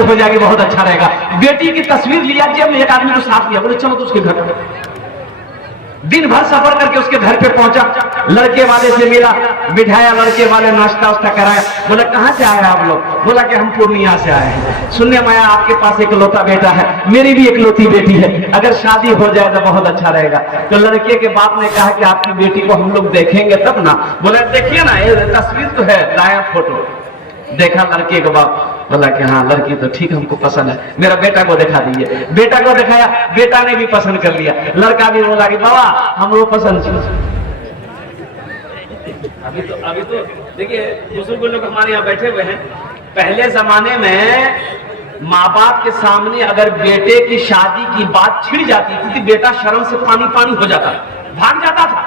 हो जाएगी, बहुत अच्छा रहेगा। बेटी की तस्वीर लिया, जेब में एक आदमी को साथ लिया, बोले चलो तो उसके घर। दिन भर सफर करके उसके घर पे पहुंचा, लड़के वाले से मिला, बिठाया, लड़के वाले नाश्ता वास्ता कराया। बोला कहां से आए आप लोग? बोला कि हम पूर्णिया से आए हैं। सुनने में आया आपके पास एक लौता बेटा है, मेरी भी एक लौती बेटी है, अगर शादी हो जाए तो बहुत अच्छा रहेगा। तो लड़के के बाप ने कहा कि आपकी बेटी को हम लोग देखेंगे तब ना। बोला देखिए ना, ये तस्वीर तो है, लाया फोटो। देखा लड़के को बाप, बोला कि हाँ लड़की तो ठीक हमको पसंद है, मेरा बेटा को दिखा दीजिए। बेटा को दिखाया, बेटा ने भी पसंद कर लिया। लड़का भी बोला कि बाबा हम लोग पसंद। अभी तो देखिए बुजुर्ग लोग हमारे यहाँ बैठे हुए हैं। पहले जमाने में माँ बाप के सामने अगर बेटे की शादी की बात छिड़ जाती थी तो बेटा शर्म से पानी पानी हो जाता, भाग जाता था।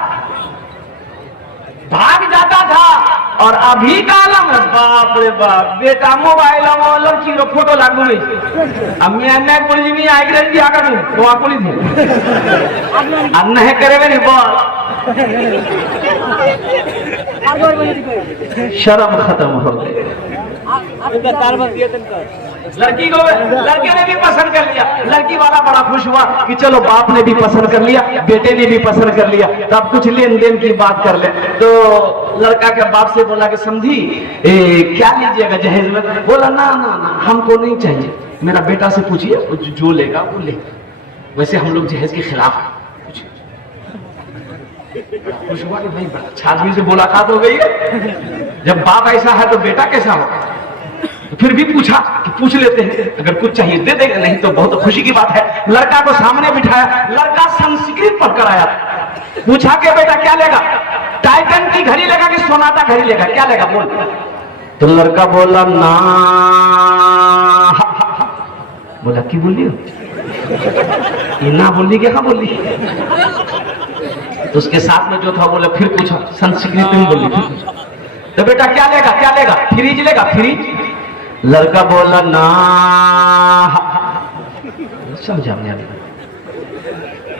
और अभी का आलम है, बाप रे बाप, बेटा मोबाइल लड़की रो फोटो लागू नहीं। अब मैं पुलिस में आगे रहती आकर तो वहां पुलिस है अब नहीं करे नहीं बोल, शर्म खत्म हो गई। लड़की को लड़के ने भी पसंद कर लिया। लड़की वाला बड़ा खुश हुआ कि चलो बाप ने भी पसंद कर लिया, बेटे ने भी पसंद कर लिया, तब कुछ लेन देन की बात कर ले। तो लड़का के बाप से बोला कि समझी क्या लीजिएगा जहेज में? बोला ना ना ना हमको नहीं चाहिए, मेरा बेटा से पूछिए, जो लेगा वो ले, वैसे हम लोग जहेज के खिलाफ है। खुश हुआ कि भाई बड़ा अच्छा आदमी से मुलाकात हो गई है। जब बाप ऐसा है तो बेटा कैसा होगा? तो फिर भी पूछा कि पूछ लेते हैं, अगर कुछ चाहिए दे देगा, नहीं तो बहुत खुशी की बात है। लड़का को सामने बिठाया, लड़का संस्कृत पढ़कर आया। पूछा कि बेटा क्या लेगा? टाइटन की घड़ी लेगा कि सोनाटा घड़ी लेगा, क्या लेगा बोल? तो लड़का बोला ना। बोला की बोली हो? ये ना बोली क्या बोली? तो उसके साथ में जो था बोला, फिर पूछा संस्कृत में बोली। तो बेटा क्या लेगा क्या लेगा? फ्रिज लेगा फ्रिज? लड़का बोला ना। समझा नहीं?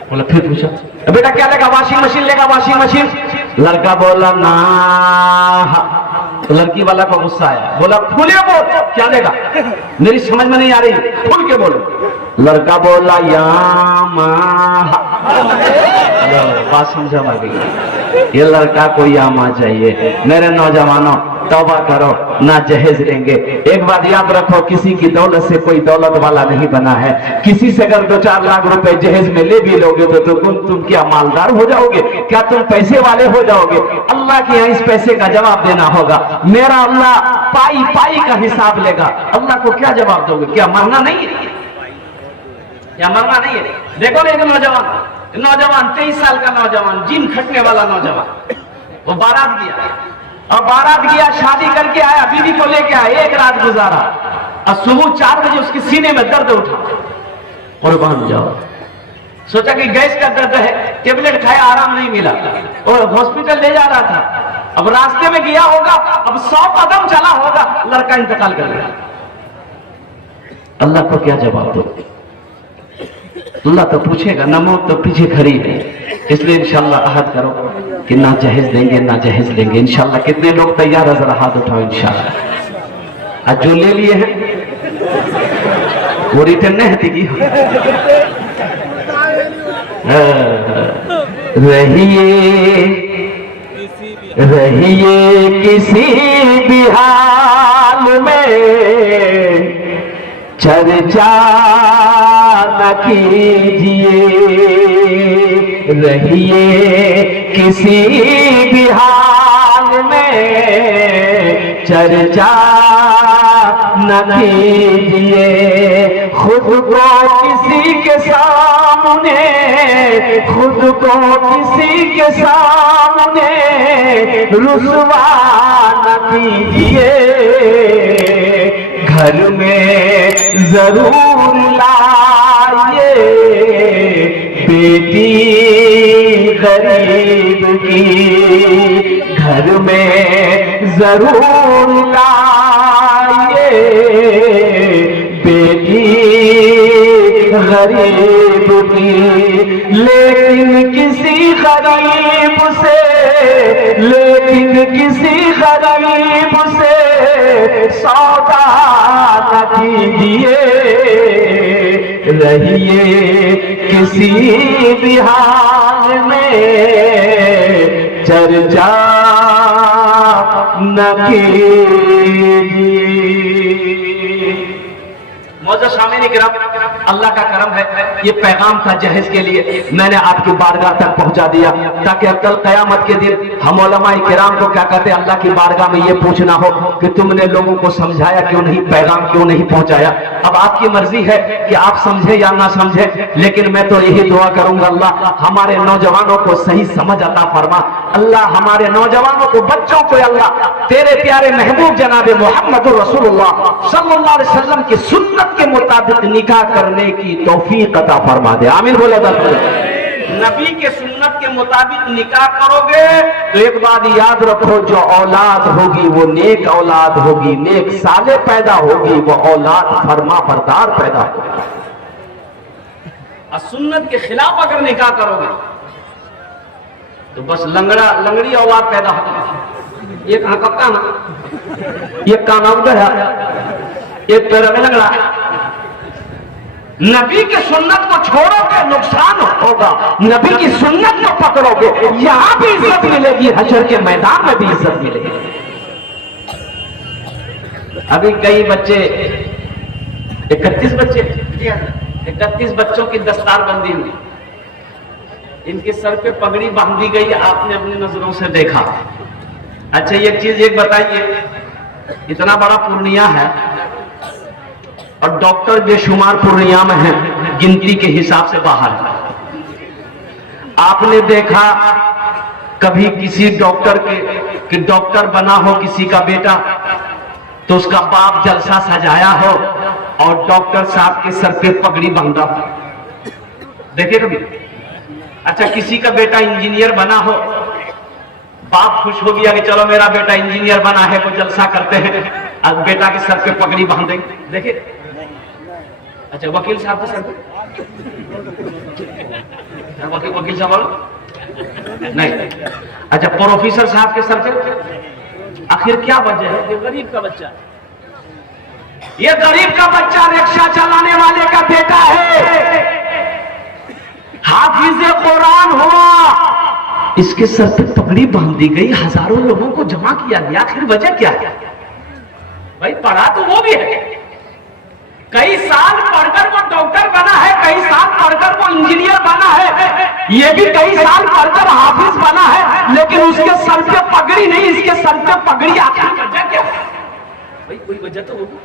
बोला फिर पूछा बेटा क्या लेगा? वॉशिंग मशीन लेगा वॉशिंग मशीन? लड़का बोला ना। तो लड़की वाला को गुस्सा आया, बोला खुले बोल क्या लेगा, मेरी समझ में नहीं आ रही, खुल के बोलो। लड़का बोला यामा। बात समझा आ गई। ये लड़का को यामा चाहिए। मेरे नौजवानों तौबा करो, ना जहेज लेंगे। एक बात याद रखो, किसी की दौलत से कोई दौलत वाला नहीं बना है। किसी से अगर 2-4 लाख रुपए जहेज में ले भी लोगे तो तुम क्या मालदार हो जाओगे? क्या तुम पैसे वाले हो जाओगे? अल्लाह के यहाँ इस पैसे का जवाब देना होगा। मेरा अल्लाह पाई पाई का हिसाब लेगा। अल्लाह को क्या जवाब दोगे? क्या मरना नहीं है? क्या मरना नहीं है? देखो ना एक नौजवान 23 साल का नौजवान, जिम खटने वाला नौजवान, वो बारात गया। और बारात गया, शादी करके आया, बीवी को लेके आया, एक रात गुजारा। और सुबह 4 बजे उसके सीने में दर्द उठा। कुर्बान जाओ, सोचा कि गैस का दर्द है, टेबलेट खाया, आराम नहीं मिला और हॉस्पिटल ले जा रहा था। अब रास्ते में गया होगा, अब 100 कदम चला होगा, लड़का इंतकाल कर गया। अल्लाह को क्या जवाब दो? अल्लाह तो पूछेगा, न मौत तो पीछे खड़ी है। इसलिए इंशाल्लाह अहद करो कि ना जहेज देंगे ना जहेज लेंगे। इंशाल्लाह कितने लोग तैयार है? जरा हाथ उठाओ इंशाल्लाह। आज जो ले लिए हैं वो रिटर्न नहीं है की। रहिए किसी भी हाल में, चर्चा न कीजिए। रहिए किसी भी हाल में, चर्चा न कीजिए। खुद को किसी के सामने, खुद को किसी के सामने रुसवा न कीजिए। घर में जरूर लाइए बेटी गरीब की, घर में जरूर लाइए बेटी गरीब की। लेकिन किसी गरीब से, लेकिन किसी गरीब से सौदा न कीजिए, रहिए किसी भी हाल में, चर्चा न कीजिए। मौजूद सामने गिरा, अल्लाह का करम है, ये पैगाम था जहेज के लिए, मैंने आपकी बारगाह तक पहुंचा दिया, ताकि कल कयामत के दिन हम उलमाए किराम को क्या कहते हैं, अल्लाह की बारगाह में ये पूछना हो कि तुमने लोगों को समझाया क्यों नहीं, पैगाम क्यों नहीं पहुंचाया। अब आपकी मर्जी है कि आप समझे या ना समझे, लेकिन मैं तो यही दुआ करूंगा, अल्लाह हमारे नौजवानों को सही समझ अता फरमा, अल्लाह हमारे नौजवानों को, बच्चों को अल्लाह तेरे प्यारे महबूब जनाब मोहम्मद रसूलुल्लाह सल्लल्लाहु अलैहि वसल्लम की सुन्नत के मुताबिक निकाह करने की तौफीक अता फरमा दे। आमीन बोले। नबी के सुन्नत के मुताबिक निकाह करोगे तो एक बात याद रखो, जो औलाद होगी वो नेक औलाद होगी, नेक साले पैदा होगी, वो औलाद फरमा बरदार पैदा होगी। और सुन्नत के खिलाफ अगर निकाह करोगे तो बस लंगड़ी औलाद पैदा होगी। एक कप्तान, एक कानाउदा है, एक पैर में लंगड़ा। नबी की सुन्नत को छोड़ोगे नुकसान होगा, नबी की सुन्नत को पकड़ोगे यहां भी इज्जत मिलेगी, हशर के मैदान में भी इज्जत मिलेगी। अभी कई बच्चे 31 बच्चे 31 बच्चों की दस्तार बंदी हुई, इनके सर पे पगड़ी बांधी गई, आपने अपनी नजरों से देखा। अच्छा एक चीज एक बताइए, इतना बड़ा पूर्णिया है और डॉक्टर बेशुमार पूर्णिया में है, गिनती के हिसाब से बाहर है। आपने देखा कभी किसी डॉक्टर कि डॉक्टर बना हो किसी का बेटा तो उसका बाप जलसा सजाया हो और डॉक्टर साहब के सर पे पगड़ी बांधा हो, देखे कभी? अच्छा किसी का बेटा इंजीनियर बना हो, बाप खुश हो गया कि चलो मेरा बेटा इंजीनियर बना है, वो जलसा करते हैं, अब बेटा के सर पे पगड़ी बांधे, देखे? अच्छा वकील साहब के सर पे वकील साहब बोलो नहीं। अच्छा प्रोफेसर साहब के सर पे, आखिर क्या वजह है? ये गरीब का बच्चा, ये गरीब का बच्चा रिक्शा चलाने वाले का बेटा है, हाफिज कुरान हुआ, इसके सर पे पगड़ी बांध दी गई, हजारों लोगों को जमा किया गया, आखिर वजह क्या है? भाई पढ़ा तो वो भी है, कई साल पढ़कर वो डॉक्टर बना है, कई साल पढ़कर वो इंजीनियर बना है, ये भी कई साल पढ़कर हाफिज बना है, लेकिन उसके सर पे पगड़ी नहीं, इसके सर पे पगड़ी, आखिर वजह क्या है? भाई कोई वजह तो होगी,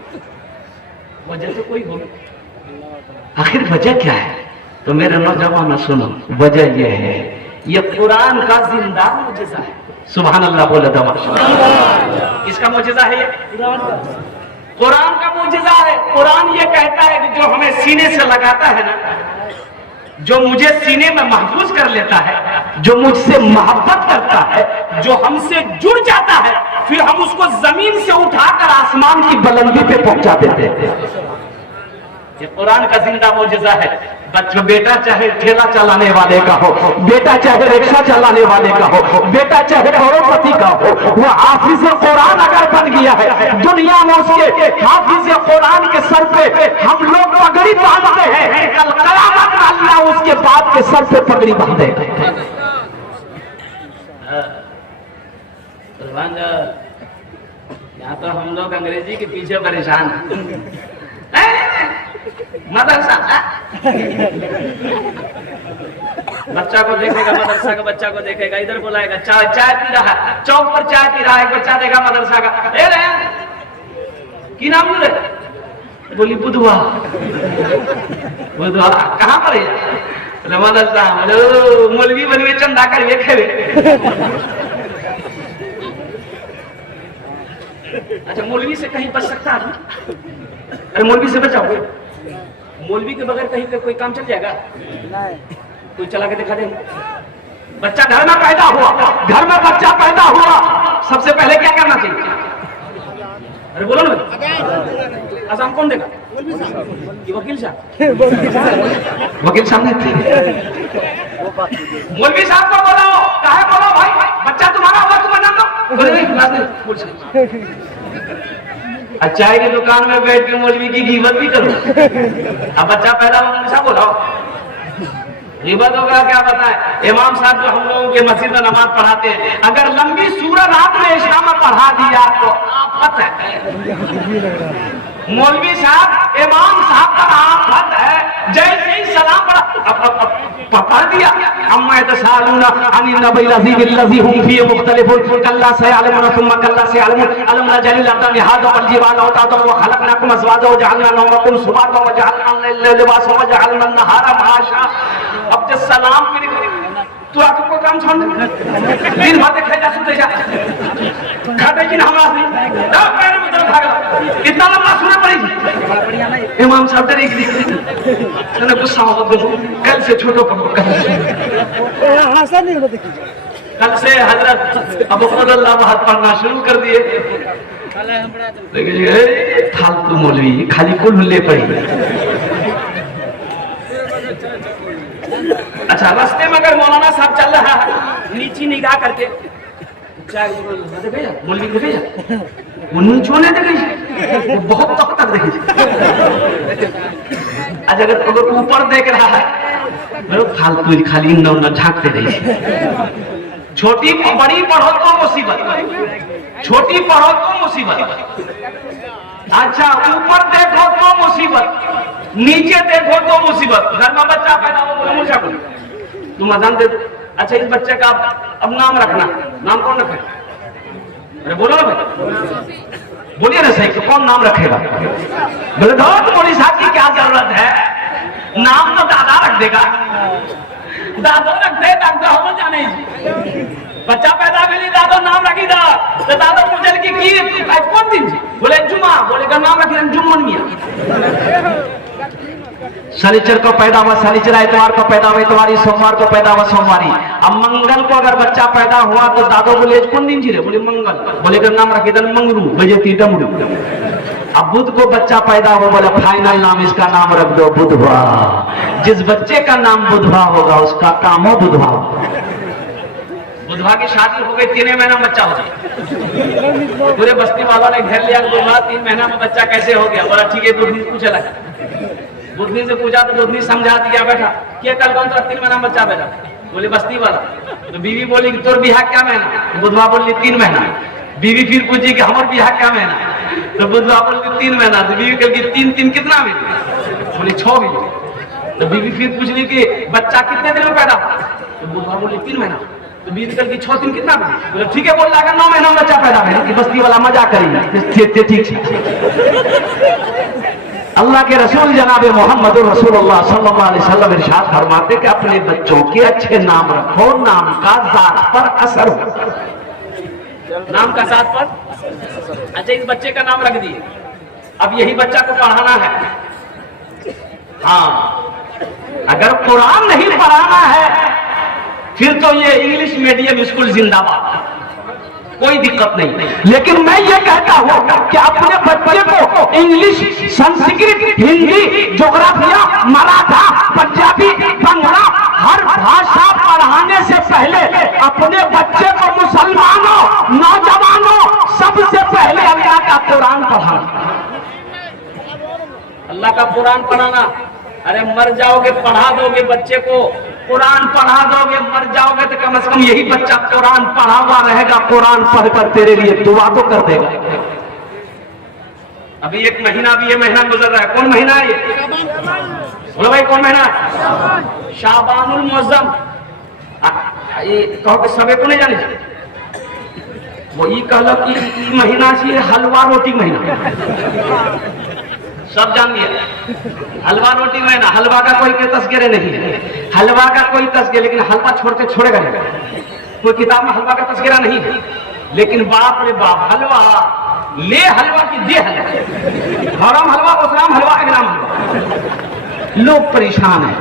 वजह तो कोई होगी, आखिर वजह क्या है? तो मेरे नौजवानों सुनो, वजह यह है, ये कुरान का जिंदा मुजिजा है। सुभान अल्लाह बोले दमा। किसका मुजिजा है? ये कुरान का मुजिजा है। कुरान ये कहता है कि जो हमें सीने से लगाता है ना, जो मुझे सीने में महफूज कर लेता है, जो मुझसे मोहब्बत करता है, जो हमसे जुड़ जाता है, फिर हम उसको जमीन से उठाकर आसमान की बुलंदी पे पहुंचा देते हैं। ये कुरान का जिंदा मुजिजा है। बच्चों, बेटा चाहे ठेला चलाने वाले का हो, बेटा चाहे रिक्शा चलाने वाले का हो, बेटा चाहे करोड़पति का हो, वो हाफिज कुरान अगर बन गया है, दुनिया में उसके हाफिज कुरान के सर पे हम लोग पगड़ी बांधते हैं, कल क़यामत में अल्लाह उसके बाप के सर पे पगड़ी बांधेगा। यहाँ तो हम लोग अंग्रेजी के पीछे परेशान हैं। मदरसा बच्चा को देखेगा, मदरसा का बच्चा को देखेगा, इधर बुलाएगा, चाय पी रहा है, चौक पर चाय पी रहा है, एक बच्चा देखा मदरसा का, की नाम बोले? बोली बुधवा। बुधवा कहाँ पर है? मदरसा। मौलवी बनिए, चंदा करिए, खेले। अच्छा मौलवी से कहीं बच सकता है? अरे मौलवी से बचाओगे? मौलवी के बगैर कहीं पे कोई काम चल जाएगा? नहीं। कोई चला के दिखा दे। बच्चा घर में पैदा हुआ, घर में बच्चा पैदा हुआ, सबसे पहले क्या करना चाहिए? अरे बोलो ना, आसाम कौन देगा? वकील साहब। वकील साहब ने मौलवी साहब को बोलो, काहे बोलो भाई, बच्चा तुम्हारा हुआ, तुम बना दो। चाय की दुकान में बैठ के मौलवी की गिबत भी करो। अब बच्चा पैदा होने से बोला गिबत होगा क्या बताए। इमाम साहब जो हम लोगों के मस्जिद में नमाज पढ़ाते हैं, अगर लंबी सूरत आपने इशाम में पढ़ा दिया तो आफत है। मौलवी साहब इमाम साहब का आफत है। जैसे ही सलाम पढ़ दिया अम्मा यतसालूना अनिल नबील अज़ीज़िल्लज़ी हुम फीहि मुख्तलिफून कल्ला सयअलमून सुम्मा कल्ला सयअलमून अलम नजअल अर्द मिहादा वल जिबाला औतादा व खलक़नाकुम अज़वाजा व जअलना नौमकुम सुबाता व जअलना अल-लैला लिबासा व जअलना अन-नहारा माशा। अब जब सलाम फिर तू आपको काम छोड़ दिन भर देखे जा सुते जा खाते कि हमरा नहीं दो पैर में दर्द भागा इतना लंबा सुने पड़ी। इमाम साहब डरे मैंने गुस्सा हो गया। कल से छोटो पढ़ो कल से हजरत अबू अब्दुल्लाह वहाद पढ़ना शुरू कर दिए। फालतू मौलवी खाली कुल ले पड़ी। अच्छा रास्ते में अगर मौलाना साहब चल रहा है नीची निगाह करके मौलवी को भेजा वो नीचों ने देखे बहुत तक देखे। अच्छा अगर ऊपर देख रहा है फालतू खाली न झांकते रही। छोटी बड़ी पढ़ो तो मुसीबत, छोटी पढ़ो तो मुसीबत। अच्छा ऊपर देखो तो मुसीबत, नीचे देखो तो मुसीबत। घर में बच्चा पैदा हो बोलो मुझे तुम अजान दे दो। अच्छा इस बच्चे का अब नाम रखना, नाम कौन रखे? अरे बोलो ना भाई, बोलिए ना सही, कौन नाम रखेगा? बोले तो मोदी साहब की क्या जरूरत है, नाम तो दादा रख देगा। दादा रख दे दादा हो जाने बच्चा पैदा भी दादा नाम रखी दा तो दादा मुझे की आज कौन दिन बोले जुमा, बोले का नाम रखी जुम्मन मियां। शनिचर को पैदा हुआ शनिचर, इतवार को पैदा हुआ इतवारी, सोमवार को पैदा हुआ सोमवारी। अब मंगल को अगर बच्चा पैदा हुआ तो दादो बोले कौन दिन जी रे, बोले मंगल, बोले का नाम रखी दन मंगरू बजे डमरू। अब बुध को बच्चा पैदा हुआ, बोले फाइनल नाम इसका नाम रख दो बुधवा। जिस बच्चे का नाम बुधवा होगा उसका काम हो बुधवा। बुधवा की शादी हो गई, 3 महीना बच्चा हो गया। पूरे बस्ती वालों ने घेर लिया बुधवा 3 महीना में बच्चा कैसे हो गया। बोला ठीक है दूधनी पूछे लगा, दूधनी से पूछा तो दूधनी समझा दिया बैठा क्या कल कौन सा 3 महीना बच्चा बैठा। बोले बस्ती वाला। तो बीवी बोली कि तोर बिहार क्या महीना, बुधवा बोली 3 महीना। बीवी फिर पूछी कि हमारे बिहार क्या महीना, तो बुधवा बोली 3 महीना। तो बीवी कह 3 कितना मिले, बोली 6 मिले। तो बीवी फिर पूछ ली कि बच्चा कितने दिन में पैदा, तो बुधवा बोली 3 महीना। तो बीवी कल की 6 दिन कितना मिले, बोले ठीक है बोल रहा 9 महीना बच्चा पैदा है। बस्ती वाला मजा करेंगे ठीक है। अल्लाह के रसूल जनाब मोहम्मद रसूलुल्लाह सल्लल्लाहु अलैहि वसल्लम इरशाद फरमाते कि अपने बच्चों के अच्छे नाम रखो, नाम का जात पर असर हो। नाम का जात पर। अच्छा इस बच्चे का नाम रख दिए, अब यही बच्चा को पढ़ाना है। हाँ अगर कुरान नहीं पढ़ाना है फिर तो ये इंग्लिश मीडियम स्कूल जिंदाबाद, कोई दिक्कत नहीं। लेकिन मैं ये कहता हूं कि अपने बच्चे को इंग्लिश, संस्कृत, हिंदी, ज्योग्राफिया, मराठा, पंजाबी, बंगला हर भाषा पढ़ाने से पहले अपने बच्चे को मुसलमानों, नौजवानों सबसे पहले अल्लाह का कुरान पढ़ाना। अल्लाह का कुरान पढ़ाना। अरे मर जाओगे पढ़ा दोगे बच्चे को, कुरान पढ़ा दोगे मर जाओगे तो कम से कम यही बच्चा कुरान पढ़ा हुआ रहेगा, कुरान पढ़कर तेरे लिए दुआ तो कर देगा। अभी 1 महीना भी ये महीना गुजर रहा है, कौन महीना है ये? बोलो भाई कौन महीना? शाबानुल मुअज्जम। ये कहो कि सबे को नहीं जाने वो ये कहलो कि महीना से हलवा रोटी महीना सब जान लिया। हलवा रोटी में ना, हलवा का कोई तस्करे नहीं है, हलवा का कोई तस्करे, लेकिन हलवा छोड़ते छोड़ेगा नहीं। कोई किताब में हलवा का तस्करा नहीं है, लेकिन बाप रे बाप हलवा ले हलवा की दे हलवा, हराम हलवा उसराम हलवा इकराम हलवा। लोग परेशान है,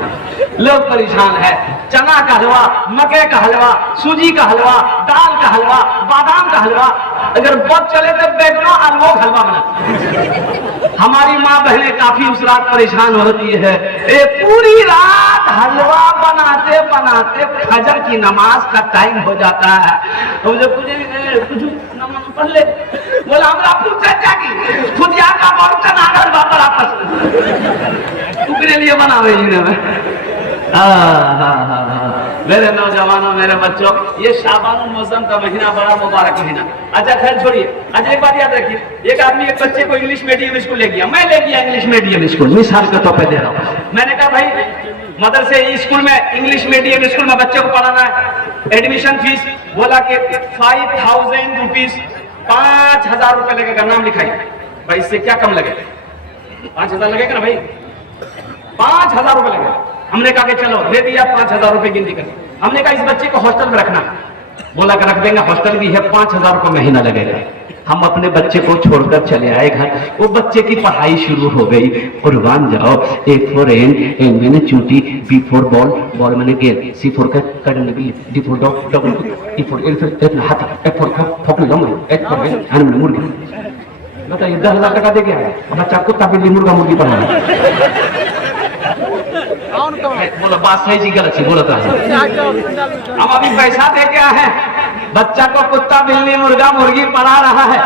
लोग परेशान है। चना का हलवा, मकई का हलवा, सूजी का हलवा, दाल का हलवा, बादाम का हलवा, अगर बच चले तो बैठना अलवो हलवा बना। हमारी माँ बहनें काफी उस रात परेशान होती है, पूरी रात हलवा बनाते बनाते फजर की नमाज का टाइम हो जाता है। तो जब कुछ पढ़ ले। बोला हमरा पूछे जागी खुद यार का बहुत नागर बापर आपस तुकरे लिए बनावे जी ने। मेरे नौजवानों, मेरे बच्चों, ये शाबान मौसम का महीना बड़ा मुबारक महीना। अच्छा खैर छोड़िए। अच्छा एक बात याद रखिए, एक आदमी एक बच्चे को इंग्लिश मीडियम स्कूल ले गया, मैं ले गया इंग्लिश मीडियम स्कूल, मिसाल के तौर पे दे रहा हूँ। मैंने कहा भाई मदरसे स्कूल में इंग्लिश मीडियम स्कूल में बच्चे को पढ़ाना है, एडमिशन फीस बोला कि 5000 रुपीज, 5000 रुपए लगेगा, नाम लिखाइए। भाई इससे क्या कम लगेगा? 5000 लगेगा ना भाई, 5000 रुपए लगेगा। हमने कहा कि चलो दे दिया 5000 रुपए गिनती कर। हमने कहा इस बच्चे को हॉस्टल में रखना, बोला कि रख देंगे, हॉस्टल भी है, 5000 रुपए महीना लगेगा। हम अपने बच्चे को छोड़कर चले आए घर, वो बच्चे की पढ़ाई शुरू हो गई। कुर्बान जाओ, A फॉर एन मैंने चूटी, B फॉर बॉल, बॉल मैंने गेंद, C for D for dog, double E for elephant, हाथी, F फॉर फॉक्ल लंगड़ी, H फॉर एनिमल मुर्गी। बताइए 10,000 टका दे के बच्चा कुत्ता बिल्ली मुर्गा मुर्गी पढ़ाना। बोलो बात सही जी गलत सी बोला था। हम अभी पैसा दे के आए हैं, बच्चा को कुत्ता बिल्ली मुर्गा मुर्गी पढ़ा रहा है।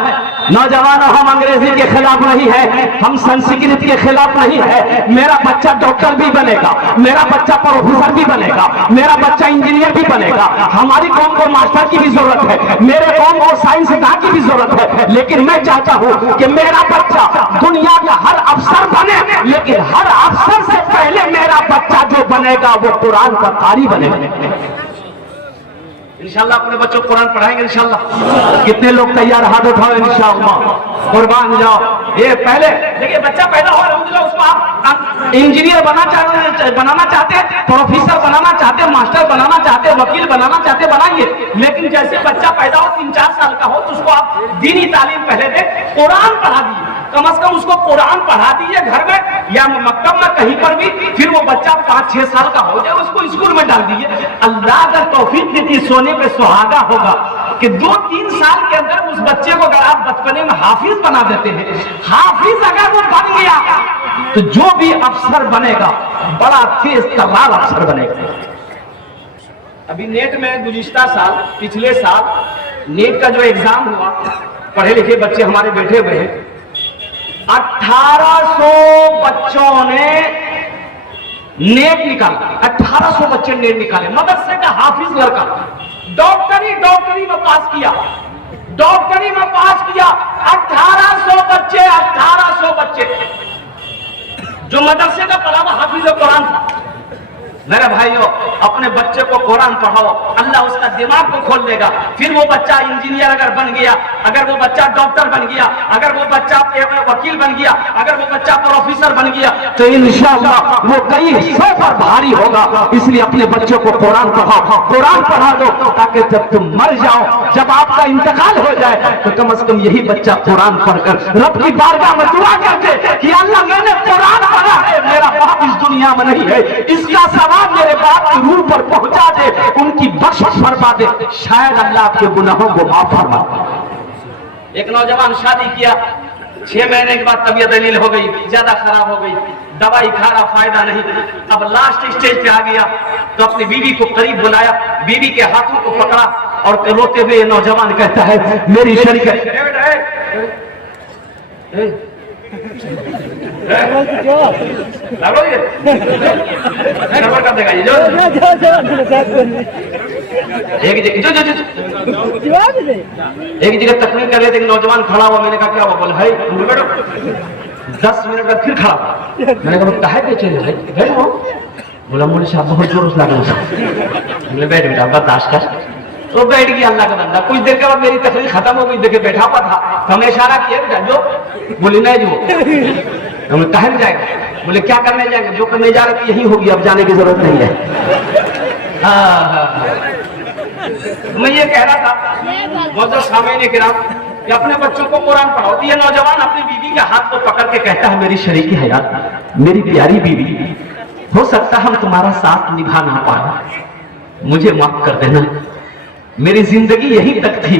नौजवानों, हम अंग्रेजी के खिलाफ नहीं है, हम संस्कृत के खिलाफ नहीं है। मेरा बच्चा डॉक्टर भी बनेगा, मेरा बच्चा प्रोफेसर भी बनेगा, मेरा बच्चा इंजीनियर भी बनेगा। हमारी कौम को मास्टर की भी जरूरत है, मेरे कौम को साइंसदान की भी जरूरत है, लेकिन मैं चाहता हूँ कि मेरा बच्चा दुनिया का हर अफसर बने, लेकिन हर अफसर से पहले मेरा बच्चा जो बनेगा वो कुरान का कारी बनेगा। इंशाल्लाह अपने बच्चों को कुरान पढ़ाएंगे इंशाल्लाह। कितने लोग तैयार? हाथ उठाओ इंशाल्लाह, कुर्बान जाओ। ये पहले देखिए, बच्चा पैदा हो रहा है, उसको आप इंजीनियर बनाना चाहते हैं, प्रोफेसर बनाना चाहते हैं, मास्टर बनाना चाहते हैं, वकील बनाना चाहते, बनाइए। लेकिन जैसे बच्चा पैदा हो 3-4 साल का हो तो उसको आप दीनी तालीम पहले दे, कुरान पढ़ा दीजिए, कम से कम उसको कुरान पढ़ा दीजिए घर में या मक्तब में कहीं पर भी। फिर वो बच्चा 5-6 साल का हो जाए, उसको स्कूल में डाल दीजिए। अल्लाह अगर तौफीक देती, सोने पे सुहागा होगा कि 2-3 साल के अंदर उस बच्चे को अगर आप बचपने में हाफिज बना देते हैं, हाफिज अगर वो बन गया तो जो भी अफसर बनेगा बड़ा तेज तर्रार अफसर बनेगा। अभी नेट में गुज़िश्ता साल, पिछले साल नेट का जो एग्जाम हुआ, पढ़े लिखे बच्चे हमारे बैठे हुए हैं, 1800 बच्चों ने नेट निकाला। 1800 बच्चे नेट निकाले। मदरसे का हाफिज लड़का डॉक्टरी में पास किया, डॉक्टरी में पास किया। 1800 बच्चे जो मदरसे का पढ़ा हुआ हाफिज कुरान था। मेरे भाइयों, अपने बच्चे को कुरान पढ़ाओ, अल्लाह उसका दिमाग को खोल देगा। फिर वो बच्चा इंजीनियर अगर बन गया, अगर वो बच्चा डॉक्टर बन गया, अगर वो बच्चा वकील बन गया, अगर वो बच्चा प्रोफेसर बन गया, तो इंशाअल्लाह वो कई 100 पर भारी होगा। इसलिए अपने बच्चों को कुरान पढ़ाओ, कुरान पढ़ा दो, ताकि जब तुम मर जाओ, जब आपका इंतकाल हो जाए, तो कम से कम यही बच्चा कुरान पढ़कर रब की बारगाह में दुआ करके कि अल्लाह मैंने कुरान पढ़ा है, मेरा बाप इस दुनिया में नहीं है, इसका सवाब मेरे बाप की रूह पर पहुंचा दे, उनकी बख्शिश फरमा दे, शायद अल्लाह आपके गुनाहों को माफ फरमा दे। एक नौजवान शादी किया, 6 महीने के बाद तबीयत दलील हो गई, ज्यादा खराब हो गई, दवाई खा रहा, फायदा नहीं। अब लास्ट स्टेज पे आ गया तो अपनी बीवी को करीब बुलाया, बीवी के हाथों को पकड़ा और रोते हुए नौजवान कहता है, मेरी शरीक कर देगा ये एक जगह तकलीफ कर रहे थे, नौजवान खड़ा हुआ, मैंने कहा क्या हुआ? बोले भाई 10 मिनट बाद फिर खड़ा हुआ। मैंने कहा कहा के चले भाई? बोला मुझे साहब बहुत जोर से लगा। बोले बैठ बेटा बर्दाश्त कर। तो बैठ गया अल्लाह का बंदा। कुछ देर के बाद मेरी तकलीफ खत्म हो गई, देखे बैठा हुआ था, हमें इशारा किया बेटा जो। बोले नहीं जो। हमें कहा नहीं जाएगा? बोले क्या करने जाएंगे? जो करने जा रहे थे यही होगी, अब जाने की जरूरत नहीं है। हाँ। मैं ये कह रहा था मौजूद सामने किराम कि अपने बच्चों को कुरान पढ़ाओ। ये नौजवान अपनी बीवी के हाथ को पकड़ के कहता है, मेरी शरीकी हयात, मेरी प्यारी बीवी, हो सकता हम तुम्हारा साथ निभा ना पाए, मुझे माफ कर देना, मेरी जिंदगी यही तक थी,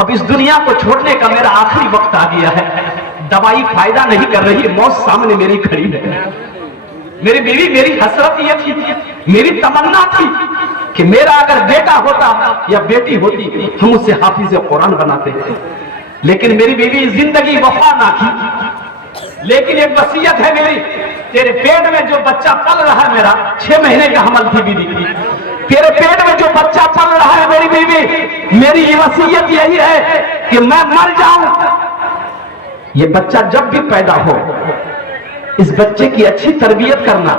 अब इस दुनिया को छोड़ने का मेरा आखिरी वक्त आ गया है, दवाई फायदा नहीं कर रही, मौत सामने मेरी खड़ी है। मेरी बीवी, मेरी हसरत ये थी, मेरी तमन्ना थी कि मेरा अगर बेटा होता या बेटी होती हम उससे हाफिज कुरान बनाते, लेकिन मेरी बीवी जिंदगी वफा ना की। लेकिन एक वसीयत है मेरी, तेरे पेट में जो बच्चा पल रहा है, मेरा 6 महीने का हमल थी बीवी की, तेरे पेट में जो बच्चा पल रहा है मेरी बीवी, मेरी वसीयत यही है कि मैं मर जाऊं, ये बच्चा जब भी पैदा हो इस बच्चे की अच्छी तरबियत करना,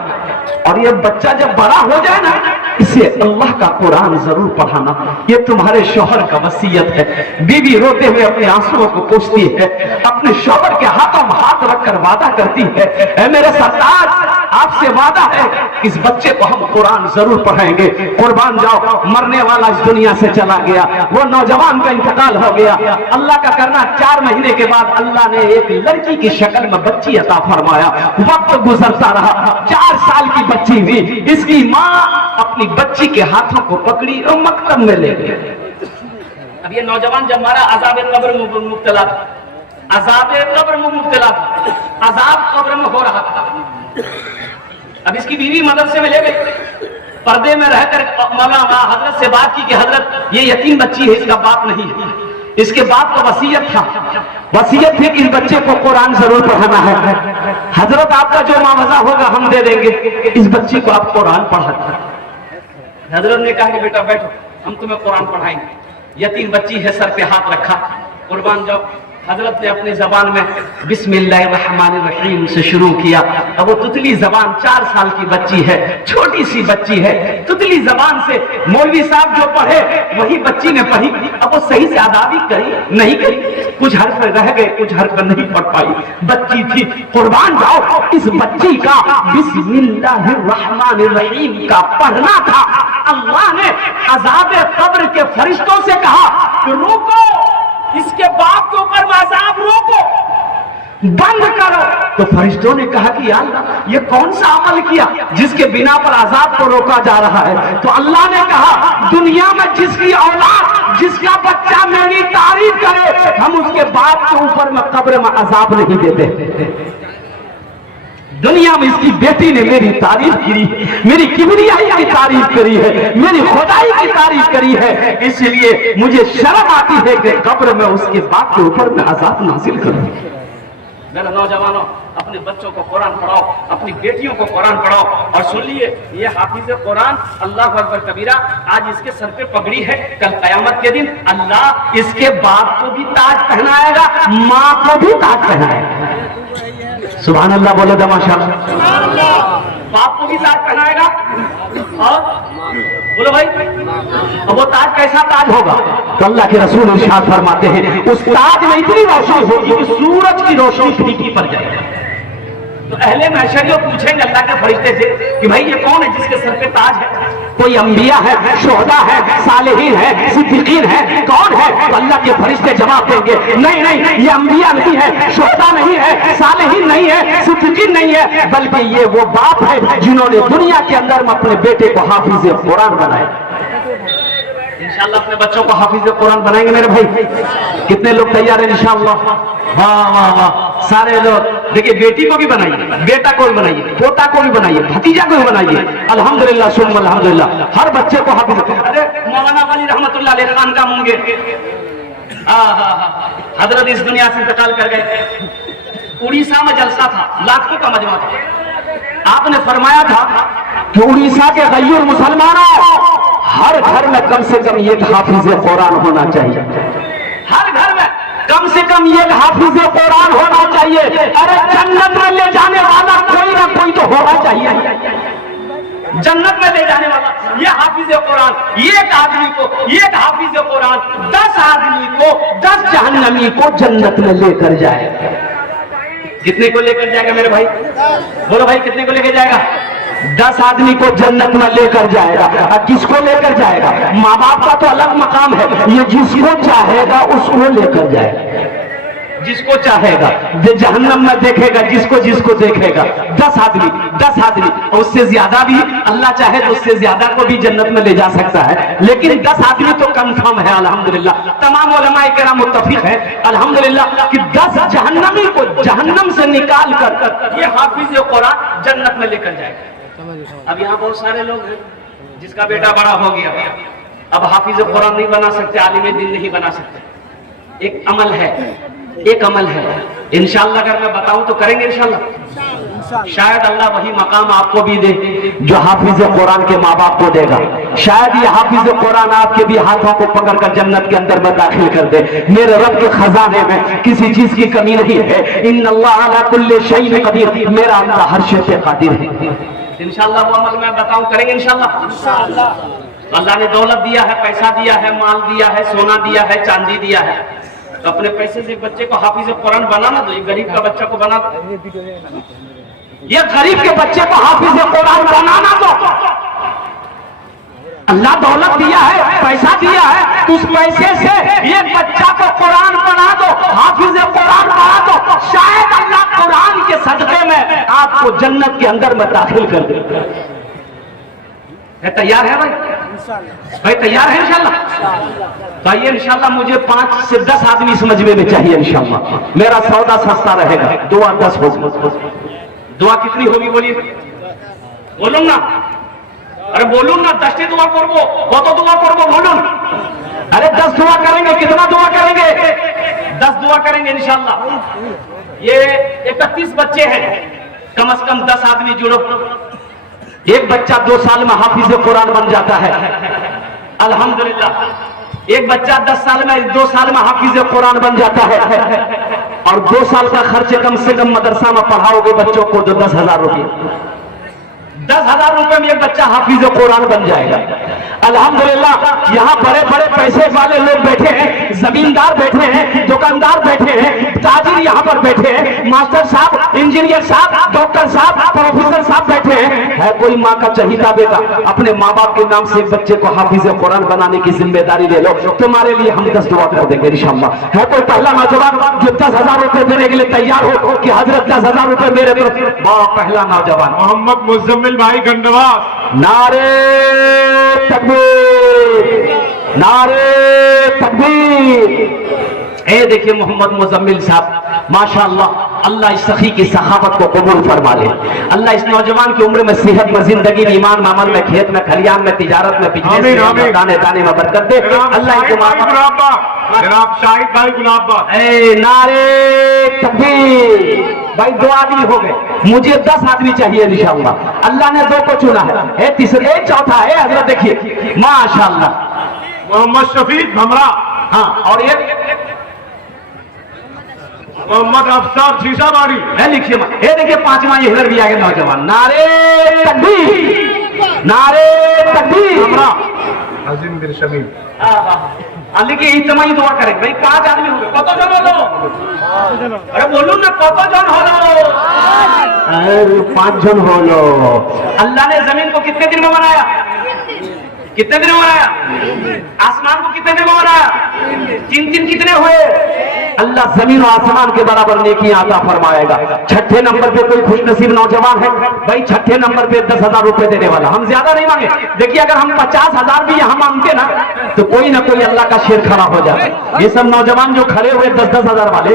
और ये बच्चा जब बड़ा हो जाए ना इसे अल्लाह का कुरान जरूर पढ़ाना। ये तुम्हारे शौहर का वसीयत है। बीवी रोते हुए अपने आंसुओं को पोंछती है, अपने शौहर के हाथों में हाथ रखकर वादा करती है, ऐ मेरे सरदार आपसे वादा है इस बच्चे को हम कुरान जरूर पढ़ाएंगे। कुर्बान जाओ, मरने वाला इस दुनिया से चला गया, वो नौजवान का इंतकाल हो गया। अल्लाह का करना 4 महीने के बाद अल्लाह ने एक लड़की की शक्ल में बच्ची अता फरमाया। वक्त गुजरता रहा, 4 साल की बच्ची हुई। इसकी माँ अपनी बच्ची के हाथों को पकड़ी और मकतब में ले गई। अब ये नौजवान जब हमारा अजाब कब्र में मुब्तला था, अजाब कब्र में मुब्तला था, अजाब कब्र में हो रहा था। अब इसकी बीवी मदरसे में ले गई, पर्दे में रहकर मौलाना हजरत से बात की कि हजरत ये यतीम बच्ची है, इसका बाप नहीं है। इसके बाप का वसीयत था, वसीयत थी कि इस बच्चे को कुरान जरूर पढ़ाना है। हजरत आपका जो मुआवजा होगा हम दे देंगे, इस बच्ची को आप कुरान पढ़ाते। हजरत ने कहा कि बेटा बैठो, हम तुम्हें कुरान पढ़ाएंगे। यतीम बच्ची है, सर पे हाथ रखा, कुर्बान जाओ। हजरत ने अपनी जबान में बिस्मिल्लाहिर्रहमानिर्रहीम से शुरू किया। अब वो तुतली जबान, 4 साल की बच्ची है, छोटी सी बच्ची है, तुतली जबान से मौलवी साहब जो पढ़े वही बच्ची ने पढ़ी। अब वो सही से अदाबी करी नहीं करी, कुछ हर्फ रह गए, कुछ हर्फ नहीं पढ़ पाई। बच्ची थी, कुर्बान जाओ, इस बच्ची का बिस्मिल्लाहिर्रहमानिर्रहीम का पढ़ना था। अल्लाह ने अजाब कब्र के फरिश्तों से कहा कि रोको, इसके बाप के ऊपर अजाब रोको, बंद करो। तो फरिश्तों ने कहा कि यार ये कौन सा अमल किया जिसके बिना पर अजाब को रोका जा रहा है। तो अल्लाह ने कहा दुनिया में जिसकी औलाद, जिसका बच्चा मेरी तारीफ करे, हम उसके बाप के ऊपर में कब्र में अजाब नहीं देते। दुनिया में इसकी बेटी ने मेरी तारीफ की, मेरी किबरियाई की तारीफ करी है, मेरी खुदाई की तारीफ करी है, इसलिए मुझे शर्म आती है कि कब्र में उसके बाप के ऊपर मैं अजाब नाजिल करूं। मेरे नौजवानों, अपने बच्चों को कुरान पढ़ाओ, अपनी बेटियों को कुरान पढ़ाओ। और सुन लिए, ये हाफिज कुरान, अल्लाह अकबर कबीरा, आज इसके सर पे पगड़ी है, कल कयामत के दिन अल्लाह इसके बाप को भी ताज पहनाएगा, माँ को भी ताज पहनाएगा। सुभान अल्लाह बोलो दमाशा, बाप को भी ताज पहनाएगा। और बोलो भाई, अब वो ताज कैसा ताज होगा? तो अल्लाह के रसूल इरशाद फरमाते हैं उस ताज में इतनी रोशनी होगी कि सूरज की रोशनी फीकी पड़ जाएगी। तो अहले महशरियों पूछेंगे अल्लाह के फरिश्ते से कि भाई ये कौन है जिसके सर पे ताज है? कोई अंबिया है, शोहदा है, सालेहीन है, सिद्दीकीन है, कौन है? तो अल्लाह के फरिश्ते जवाब देंगे नहीं नहीं, ये अंबिया नहीं है, शोहदा नहीं है, सालेहीन नहीं है, सिद्दीकीन नहीं है, बल्कि ये वो बाप है जिन्होंने दुनिया के अंदर में अपने बेटे को हाफिज कुरान बनाया। इंशाअल्लाह अपने बच्चों को हाफिज कुरान बनाएंगे मेरे भाई। कितने लोग तैयार हैं इंशाअल्लाह? वाह वाह वाह, सारे लोग। देखिए बेटी को भी बनाइए, बेटा को भी बनाइए, पोता को भी बनाइए, भतीजा को भी बनाइए। अल्हम्दुलिल्लाह सुम्मा अल्हम्दुलिल्लाह। हर बच्चे को हाफिज। अरे मौलाना वाली रहमतुल्लाह अलैह खान का मुंगे, हजरत इस दुनिया से इंतकाल कर गए। उड़ीसा में जलसा था, लाखों का मजमा था। आपने फरमाया था कि उड़ीसा के गैयूर मुसलमानों, हर घर में कम से कम एक हाफिज कुरान होना चाहिए। हर घर में कम से कम एक हाफिज कुरान होना चाहिए। अरे जन्नत में ले जाने वाला कोई ना कोई तो होना चाहिए। जन्नत में ले जाने वाला ये हाफिज कुरान। एक आदमी को, एक हाफिज कुरान 10 आदमी को, 10 जहन्नमी को जन्नत में लेकर जाएगा। कितने को लेकर जाएगा मेरे भाई? बोलो भाई, कितने को लेकर जाएगा? 10 आदमी को जन्नत में लेकर जाएगा। और किसको लेकर जाएगा? माँ बाप का तो अलग मकाम है, ये जिसको चाहेगा उसको लेकर जाएगा। जिसको चाहेगा जहन्नम में देखेगा, जिसको जिसको देखेगा। 10 आदमी, 10 आदमी, उससे ज्यादा भी अल्लाह चाहे तो उससे ज्यादा को भी जन्नत में ले जा सकता है, लेकिन 10 आदमी तो कंफर्म है अल्हम्दुलिल्लाह। तमाम उलमाए किराम मुत्तफिक है अल्हम्दुलिल्लाह कि 10 जहन्नमी को जहन्नम से निकाल कर ये हाफिज कुरान जन्नत में लेकर जाएगा। अब यहाँ बहुत सारे लोग हैं, जिसका बेटा बड़ा हो गया, अब हाफिज कुरान नहीं बना सकते, आलिम दीन नहीं बना सकते। एक अमल है, एक अमल है, इंशाअल्लाह अगर मैं बताऊं तो करेंगे इंशाअल्लाह। शायद अल्लाह वही मकाम आपको भी दे जो हाफिज कुरान के माँ बाप को देगा। शायद ये हाफिज कुरान आपके भी हाथों को पकड़कर जन्नत के अंदर में दाखिल कर दे। मेरे रब के खजाने में किसी चीज की कमी नहीं है। इन्नल्लाह अला कुल्ली शैइन कदीर, मेरा अल्लाह हर शे पे कादिर है। इंशाअल्लाह वो अमल मैं बताऊं, करेंगे इंशाअल्लाह। अल्लाह ने दौलत दिया है, पैसा दिया है, माल दिया है, सोना दिया है, चांदी दिया है, तो अपने पैसे से बच्चे को हाफिज कुरान बनाना दो। ये गरीब का बच्चा को बना दो, ये गरीब के बच्चे को हाफिज कुरान बनाना दो। अल्लाह दौलत दिया है, पैसा दिया है, तो उस पैसे से एक बच्चा को कुरान बना दो, हाफिज कुरान बना दो। शायद अल्लाह कुरान के सदके में आपको जन्नत के अंदर में दाखिल कर दे। तैयार है भाई? भाई तैयार है इंशाल्लाह? भाई इंशाल्लाह मुझे 5 से 10 आदमी इस मजमे में चाहिए इंशाल्लाह। मेरा सौदा सस्ता रहेगा। दुआ 10 होगी। दुआ कितनी होगी बोलिए? बोलूं ना? अरे बोलूं ना? 10 दुआ करबो, कत दुआ करबो बोलूं? अरे 10 दुआ करेंगे। कितना दुआ करेंगे? 10 दुआ करेंगे इंशाल्लाह। ये 31 बच्चे हैं, कम से कम 10 आदमी जुड़ो। एक बच्चा 2 साल में हाफिज कुरान बन जाता है, अल्हम्दुलिल्लाह। एक बच्चा 10 साल में 2 साल में हाफिज कुरान बन जाता है, और 2 साल का खर्च कम से कम मदरसा में पढ़ाओगे बच्चों को तो 10,000 रुपये। 10,000 रुपए में एक बच्चा हाफिज कुरान बन जाएगा, अल्हम्दुलिल्लाह। यहाँ बड़े बड़े पैसे वाले लोग बैठे हैं, जमींदार बैठे हैं, दुकानदार बैठे हैं, ताजिर यहाँ पर बैठे हैं, मास्टर साहब, इंजीनियर साहब, डॉक्टर साहब, प्रोफेसर साहब बैठे हैं। है कोई माँ का चहीता बेटा, अपने माँ बाप के नाम से एक बच्चे को हाफिज कुरान बनाने की जिम्मेदारी ले लो, तुम्हारे लिए हम 10 दुआ कर देंगे इंशाअल्लाह। है कोई पहला नौजवान जो 10,000 रुपए देने के लिए तैयार हो कि हजरत 10,000 रुपए मेरे तरफ? पहला नौजवान मोहम्मद मुजम्मिल भाई गंडवास। नारे तकबीर, नारे तकबीर। ए देखिए मोहम्मद मुजम्मिल साहब, माशाअल्लाह, अल्लाह इस सखी की सखावत को कबूल फरमा ले। अल्लाह इस नौजवान की उम्र में, सेहत में, जिंदगी में, ईमान में, अमल में, खेत में, खलियान में, तिजारत में, बिजनेस में, दाने दाने में बरकत दे। अल्लाह जनाब शाहिद भाई गुलाबा। ए नारे तकबीर। भाई 2 आदमी हो गए, मुझे 10 आदमी चाहिए इंशाअल्लाह। अल्लाह ने 2 को चुना है, तीसरे चौथा है हजरत, देखिए माशाअल्लाह। मोहम्मद शफीक भमरा। हाँ, और एक मोहम्मद अफसर शीशाबाड़ी। लिखिए, ये देखिए 5वां, ये इधर भी आ गए नौजवान। नारे तकबीर, नारे तकबीर। भमरा अजीम बिन शमीम। लिखिए इतना ही दुआ करें भाई। 5 आदमी हो गए, कत जन हलो? अरे बोलू ना, कत जन हलो? 5 जन हलो। अल्लाह ने जमीन को कितने दिन में बनाया? कितने दिन में बनाया? आसमान को कितने दिन में बनाया? 3 दिन कितने हुए? अल्लाह जमीन और आसमान के बराबर नेकी अता फरमाएगा। 6ठे नंबर पे कोई खुशनसीब नौजवान है भाई, 6ठे नंबर पे 10,000 रुपए देने वाला। हम ज्यादा नहीं मांगे। देखिए अगर हम 50,000 भी यहाँ मांगते ना तो कोई ना कोई अल्लाह का शेर खड़ा हो जाता। ये सब नौजवान जो खड़े हुए 10,000 वाले,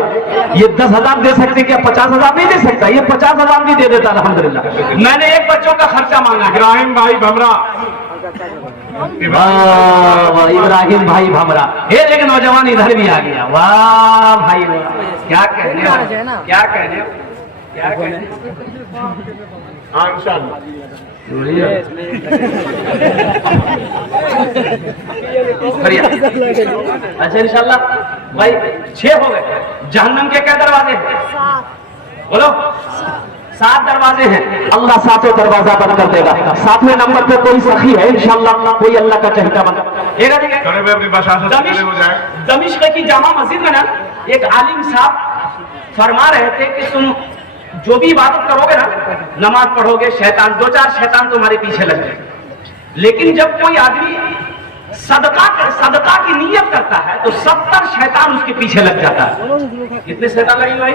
ये 10,000 दे सकते क्या? 50,000 नहीं दे सकता, ये 50,000 भी दे देता अल्हम्दुलिल्लाह। मैंने एक बच्चों का खर्चा मांगा। इब्राहिम भाई भमरा। वाह, इब्राहिम भाई भमरा। एक नौजवान इधर भी आ गया। वाह भाई वाह, क्या कहने, क्या कहने, क्या कहने। हाँ इंशाअल्लाह। अच्छा इंशाअल्लाह भाई 6 हो गए। जहन्नम के क्या दरवाजे हैं? बोलो। 7 दरवाजे हैं। अल्लाह 7वां दरवाजा बंद कर देगा। 7वें नंबर पे कोई सखी है इंशाअल्लाह, कोई अल्लाह का चहेता बंद। दमिश्क की जामा मस्जिद में ना एक आलिम साहब फरमा रहे थे कि तुम जो भी इबादत करोगे ना, नमाज पढ़ोगे, शैतान 2-4 शैतान तुम्हारे पीछे लग जाएंगे। लेकिन जब कोई आदमी सदका की नियत करता है तो 70 शैतान उसके पीछे लग जाता है। कितने शैतान लगेंगे भाई?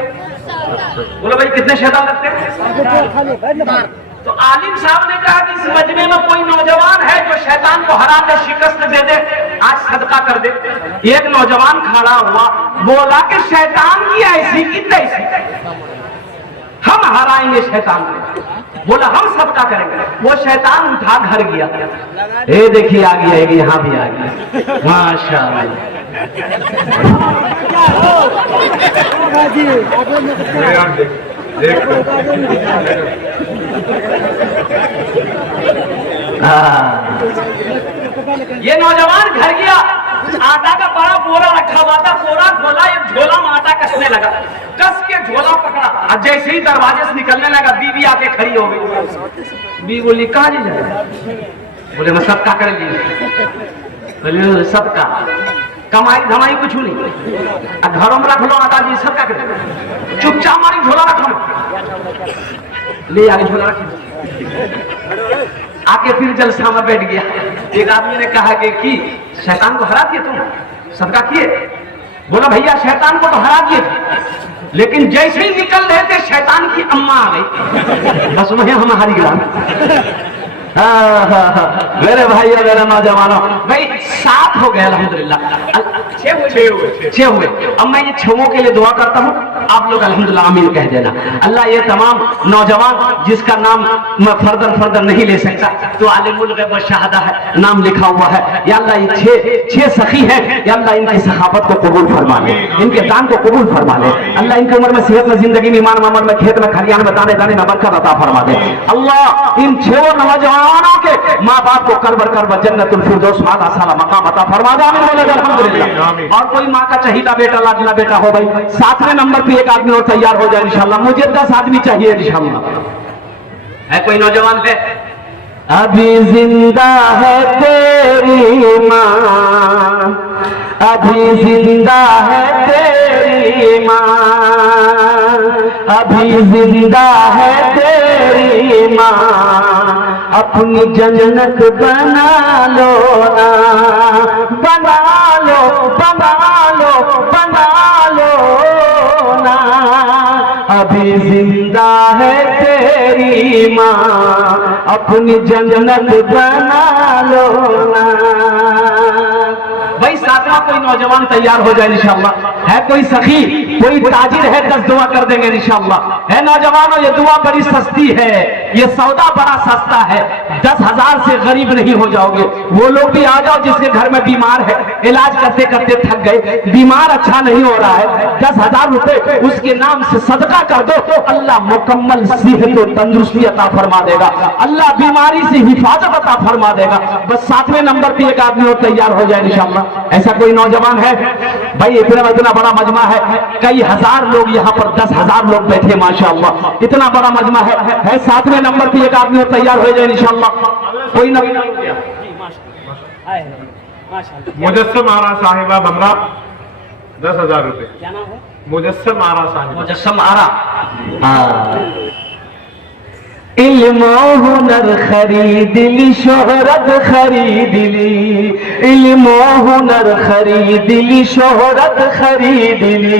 बोलो भाई कितने शैतान लगते हैं? तो आलिम साहब ने कहा कि इस मजमे में कोई नौजवान है जो शैतान को हरा दे, शिकस्त दे दे, आज सदका कर दे। एक नौजवान खड़ा हुआ, बोला कि शैतान की ऐसी की तैसी, हम हराएंगे शैतान को। बोला हम सबका करेंगे। वो शैतान उठा घर गया। ये देखिए आ गया, एक यहाँ भी आ गया, माशाअल्लाह। यार देख देख ये नौजवान घर गया, आटा का बड़ा बोरा रखा हुआ था, बोरा खोला, एक झोला में आटा कसने लगा, कस के झोला पकड़ा और जैसे ही दरवाजे से निकलने लगा बीवी आके खड़ी हो गई। बीवी बोली कहाँ ले जाए? बोले मैं सबका कर लिए। बोले सबका कमाई धमाई कुछ नहीं, घरों में रख लो आटा जी सबका कर, चुपचाप हमारी झोला रखो, ले आगे झोला रखी। आके फिर जलसा में बैठ गया। एक आदमी ने कहा कि शैतान को हरा दिए तुम, सबका किए? बोला भैया शैतान को तो हरा दिए थे, लेकिन जैसे ही निकल रहे थे शैतान की अम्मा आ गई, बस वहीं हम हारी गया। मेरे भाई और मेरे नौजवानों, भाई 7 हो गए अल्हम्दुलिल्लाह, 6 हुए। अब मैं ये 6 के लिए दुआ करता हूँ, आप लोग अल्हम्दुलिल्लाह आमीन कह देना। अल्लाह ये तमाम नौजवान जिसका नाम मैं फर्दर नहीं ले सकता, तो आलिमुल गैब व शहादा है, नाम लिखा हुआ है, या अल्लाह ये 6 सखी हैं, या अल्लाह इनकी सखावत को कबूल फरमा ले, इनके दान को कबूल फरमा ले। अल्लाह इनकी उम्र में, सेहत में, जिंदगी में, ईमान में, अमल में, खेत में, खलियान में, दाने दाने में बरकत अता फरमा दे। अल्लाह इन 6 नौजवानों के माँ बाप को करबर जन्नतुल फिरदौस आला साला मकाम अता फरमा दे। आमीन बोले अल्हम्दुलिल्लाह। और कोई माँ का चहीता बेटा, लाडला बेटा हो भाई, 7वें नंबर पे एक आदमी और तैयार हो जाए इंशाल्लाह। मुझे 10 आदमी चाहिए इंशाल्लाह। है कोई नौजवान है? अभी जिंदा है तेरी माँ, अभी जिंदा है तेरी माँ, अभी जिंदा है तेरी माँ, अपनी जन्नत बना लो ना, बना लो बना लो बना लो ना, अभी जिंदा है तेरी माँ, अपनी जन्नत बना लो ना। भाई 7वां कोई नौजवान तैयार हो जाए इंशाल्लाह। है कोई सखी, कोई ताजिर है, 10 दुआ कर देंगे इंशाल्लाह। है नौजवानों, ये दुआ बड़ी सस्ती है, ये सौदा बड़ा सस्ता है। 10,000 से गरीब नहीं हो जाओगे। वो लोग भी आ जाओ जिसके घर में बीमार है, इलाज करते करते थक गए, बीमार अच्छा नहीं हो रहा है, 10,000 रुपए उसके नाम से सदका कर दो, तो अल्लाह मुकम्मल सेहत और तंदुरुस्ती अता फरमा देगा, अल्लाह बीमारी से हिफाजत अता फरमा देगा। बस 7वें नंबर पे एक आदमी और तैयार हो जाए इंशाल्लाह। ऐसा कोई नौजवान है भाई? इतना बड़ा मजमा है, कई हजार लोग यहाँ पर, 10,000 लोग बैठे माशाअल्लाह, इतना बड़ा मजमा है। 7वें नंबर पे एक आदमी और तैयार हो जाए इंशाल्लाह। कोई नबी मुजस्सम आरा साहिबा बमरा 10,000 रुपए। क्या नाम है? मुजस्सम आरा साहिबा। मुजस्सम आरा। इल्म हुनर खरीद ली, शोहरत खरीद ली, इल्म हुनर खरीद ली, शोहरत खरीद ली,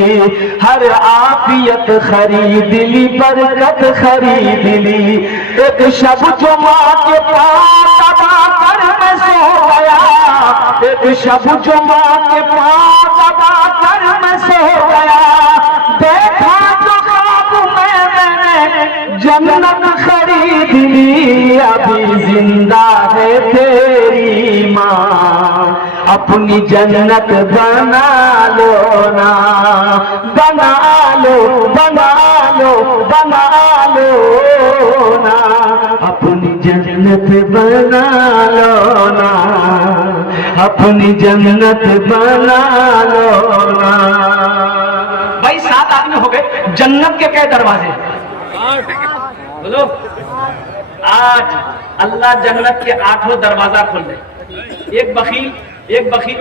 हर आफियत खरीद ली, बरकत खरीद ली। एक शब जो माँ के पास दबा कर मैं सो गया, एक शब जो माँ के पास दबा कर मैं सो गया, देखा जो ख्वाब में मैंने जन्नत खरीद ली, अभी जिंदा है तेरी माँ, अपनी जन्नत बना लो ना, बना लो बना लो बना लो ना, अपनी जन्नत बना लो ना, अपनी जन्नत बना लो ना। भाई 7 आदमी हो गए। जन्नत के कई दरवाजे? बोलो 8। अल्लाह जन्नत के 8 दरवाजा खोल दे। एक बखील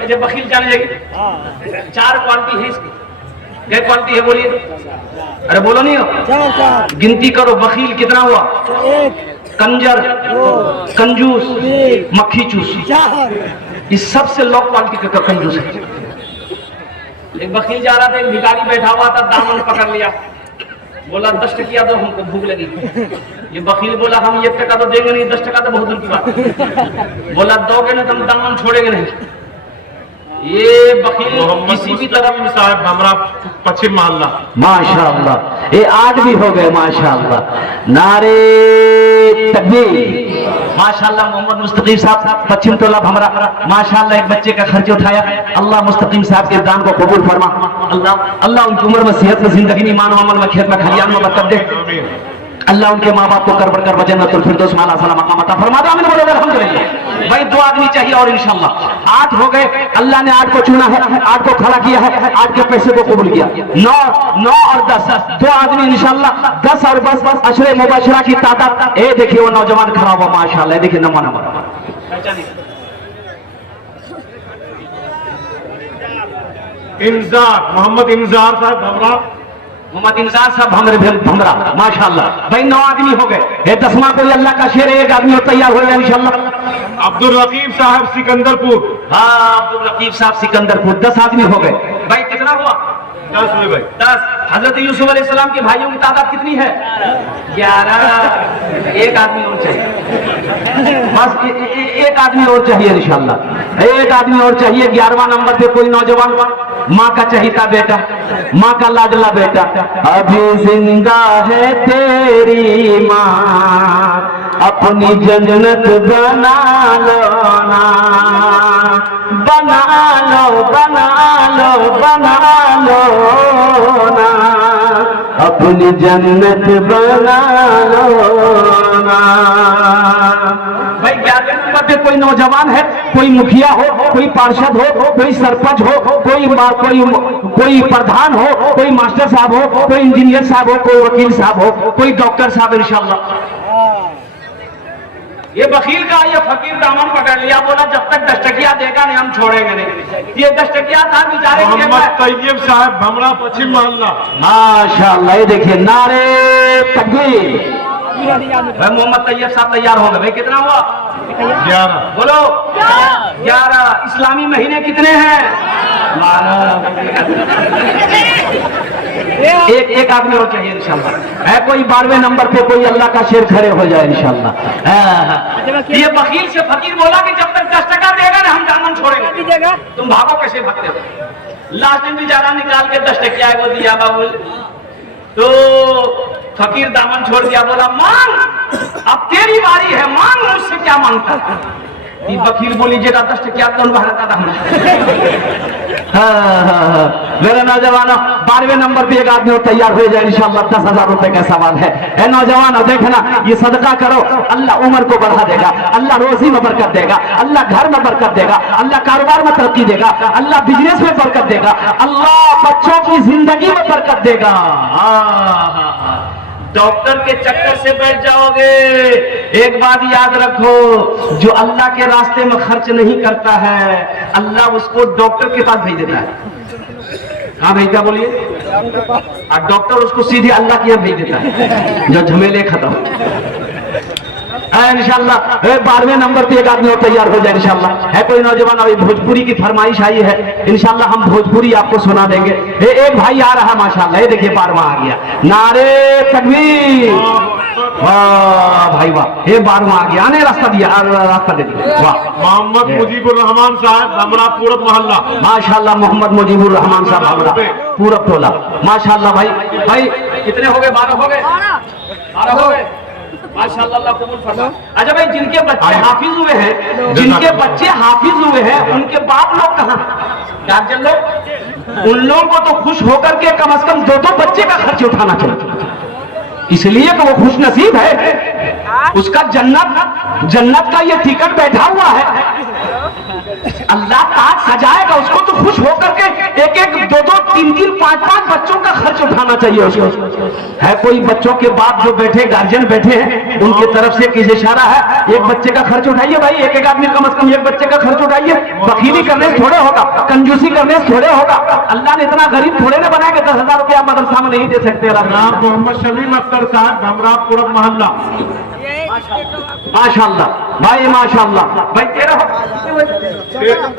जब बखील जाने लगे, 4 क्वालिटी है इसकी। क्या क्वालिटी है बोलिए? अरे बोलो नहीं हो, गिनती करो। बखील कितना हुआ? कंजर, कंजूस, मक्खी चूस, इस सबसे लो क्वालिटी का कंजूस है। एक बखील जा रहा था, एक भिखारी बैठा हुआ था, दामन पकड़ लिया, बोला 10 टकिया दो, हमको भूख लगी। ये बखील बोला हम 1 टका तो देंगे नहीं, 10 टका तो बहुत दूर की बात। बोला दोगे ना तो हम दामन छोड़ेंगे नहीं। ये बखील किसी भी तरफ साहब हमरा पश्चिम मोहल्ला। माशाअल्लाह, ये 8 भी हो गए माशाअल्लाह। नारे तकबीर। माशाल्लाह मोहम्मद मुस्तकीम साहब पश्चिम टोला भमरा, माशाल्लाह एक बच्चे का खर्च उठाया। अल्लाह मुस्तकीम साहब के दान को कबूल फरमा। अल्लाह उनकी उम्र में, सेहत में, जिंदगी में, ईमान अमल में, खेत में, खलियान में बरकत दे। अल्लाह उनके माँ बाप को कर बढ़कर जन्नतुल फिरदौस में आला मकाम अता फरमा दे। आमीन बोलो अल्हम्दुलिल्लाह। भाई 2 आदमी चाहिए और इंशाल्लाह 8 हो गए। अल्लाह ने 8 को चुना है, 8 को खड़ा किया है, 8 के पैसे को कबूल किया। 9 और 10, 2 आदमी इंशाल्लाह 10 और 10 अशरे मुबशरा की तादाद। ए देखिए वो नौजवान खड़ा हुआ माशाल्लाह, देखिए नंबर इंजार, मोहम्मद इंजार साहब भमरा। मोहम्मद इंजार साहब भमरा माशाल्लाह। भाई 9 आदमी हो गए। 10वां कोई अल्लाह का शेर है, एक आदमी और तैयार हो जाए इंशाल्लाह। अब्दुल रकीब साहब सिकंदरपुर। हाँ अब्दुल रकीब साहब सिकंदरपुर। 10 आदमी हो गए। भाई कितना हुआ? 10 हुए भाई। 10। हजरत यूसुफ अलैहिस्सलाम के भाइयों की तादाद कितनी है? 11। एक आदमी और चाहिए, बस एक आदमी और चाहिए इंशाल्लाह। एक आदमी और चाहिए। 11वां नंबर पे कोई नौजवान, माँ का चहीता बेटा, माँ का लाडला बेटा। अभी जिंदा है तेरी माँ, अपनी जन्नत बना लो ना, बना लो बना लो बना लो ना, अपनी जन्नत बना लो ना। भाई 11वें नंबर पे कोई नौजवान है, कोई मुखिया हो, कोई पार्षद हो, कोई सरपंच हो, कोई प्रधान हो, कोई मास्टर साहब हो, कोई इंजीनियर साहब हो, कोई वकील साहब हो, कोई डॉक्टर साहब इंशाल्लाह। ये वकील का, ये फकीर दामन पकड़ लिया, बोला जब तक 10 टकिया देगा नहीं हम छोड़ेंगे नहीं। ये 10 टकिया था बेचारे। मोहम्मद तैयब साहब भमरा पश्चिम मोहल्ला। माशाल्लाह। ये देखिए नारे तकबीर। भाई मोहम्मद तैयब साहब तैयार हो गए। भाई कितना हुआ? 11। बोलो 11। इस्लामी महीने कितने हैं? एक आदमी और चाहिए इंशाल्लाह। है कोई 12वें नंबर पे कोई अल्लाह का शेर खड़े हो जाए इंशाल्लाह। ये वकील से फकीर बोला कि जब तक 10 टका देगा ना हम दामन छोड़ेंगे। तुम भागो कैसे भागते हो? लास्ट में बेचारा निकाल के 10 टकिया को दिया बाबुल, तो फकीर दामन छोड़ दिया, बोला मांग, अब तेरी बारी है, मांग मुझसे क्या मांगता है? वकील बोली जेटा 10 टकिया कौन भरता था? मेरे नौजवानों 12वें नंबर पे एक आदमी और तैयार हो जाए इंशाल्लाह। 10,000 रुपए का सवाल है। नौजवानों देखना, ये सदका करो, अल्लाह उम्र को बढ़ा देगा, अल्लाह रोजी में बरकत देगा, अल्लाह घर में बरकत देगा, अल्लाह कारोबार में तरक्की देगा, अल्लाह बिजनेस में बरकत देगा, अल्लाह बच्चों की जिंदगी में बरकत देगा। डॉक्टर के चक्कर से बैठ जाओगे। एक बात याद रखो, जो अल्लाह के रास्ते में खर्च नहीं करता है अल्लाह उसको डॉक्टर के पास भेज देता है। हाँ भाई क्या बोलिए? और डॉक्टर उसको सीधे अल्लाह के यहाँ भेज देता है, जो झमेले खत्म। इंशाल्लाह 12वें नंबर पे एक आदमी और तैयार हो जाए इंशाल्लाह। है कोई नौजवान? अभी भोजपुरी की फरमाइश आई है, इंशाल्लाह हम भोजपुरी आपको सुना देंगे। एक भाई आ रहा माशाल्लाह। ये देखिए 12वां आ गया। नारे तकबीर। वाह भाई वाह। ये 12वां आ गया, आने रास्ता दिया, रास्ता दे दिया। वाह। मोहम्मद मुजीबुर रहमान साहब भमरा पूरब मोहल्ला। माशाल्लाह मोहम्मद मुजीबुर रहमान साहब भमरा पूरब टोला। माशाल्लाह भाई। भाई कितने हो गए? 12 हो गए। 12 हो गए माशाल्लाह कबूल फरमा। अच्छा भाई जिनके बच्चे हाफिज हुए हैं, जिनके बच्चे हाफिज हुए हैं उनके बाप लोग कहाँ? गार्जियन लोग। उन लोगों को तो खुश होकर के कम से कम 2 बच्चे का खर्च उठाना चाहिए, इसलिए कि वो खुश नसीब है, उसका जन्नत का ये टिकट बैठा हुआ है। अल्लाह ताज सजाएगा उसको, तो खुश होकर के 1-1, 2-2, 3-3, 5-5 बच्चों का खर्च उठाना चाहिए उसको। है कोई बच्चों के बाप जो बैठे, गार्जियन बैठे हैं, उनकी तरफ से किस इशारा है, एक बच्चे का खर्च उठाइए भाई। एक आदमी कम से कम एक बच्चे का खर्च उठाइए। बखीली करने से थोड़े होगा, कंजूसी करने से थोड़े होगा। अल्लाह ने इतना गरीब थोड़े ना बनाया कि 10,000 रुपया मदरसा में नहीं दे सकते। मोहम्मद शमीम अख्तर साहब भमरा पूरब मोहल्ला। माशाल्लाह भाई माशाल्लाह। भाई 13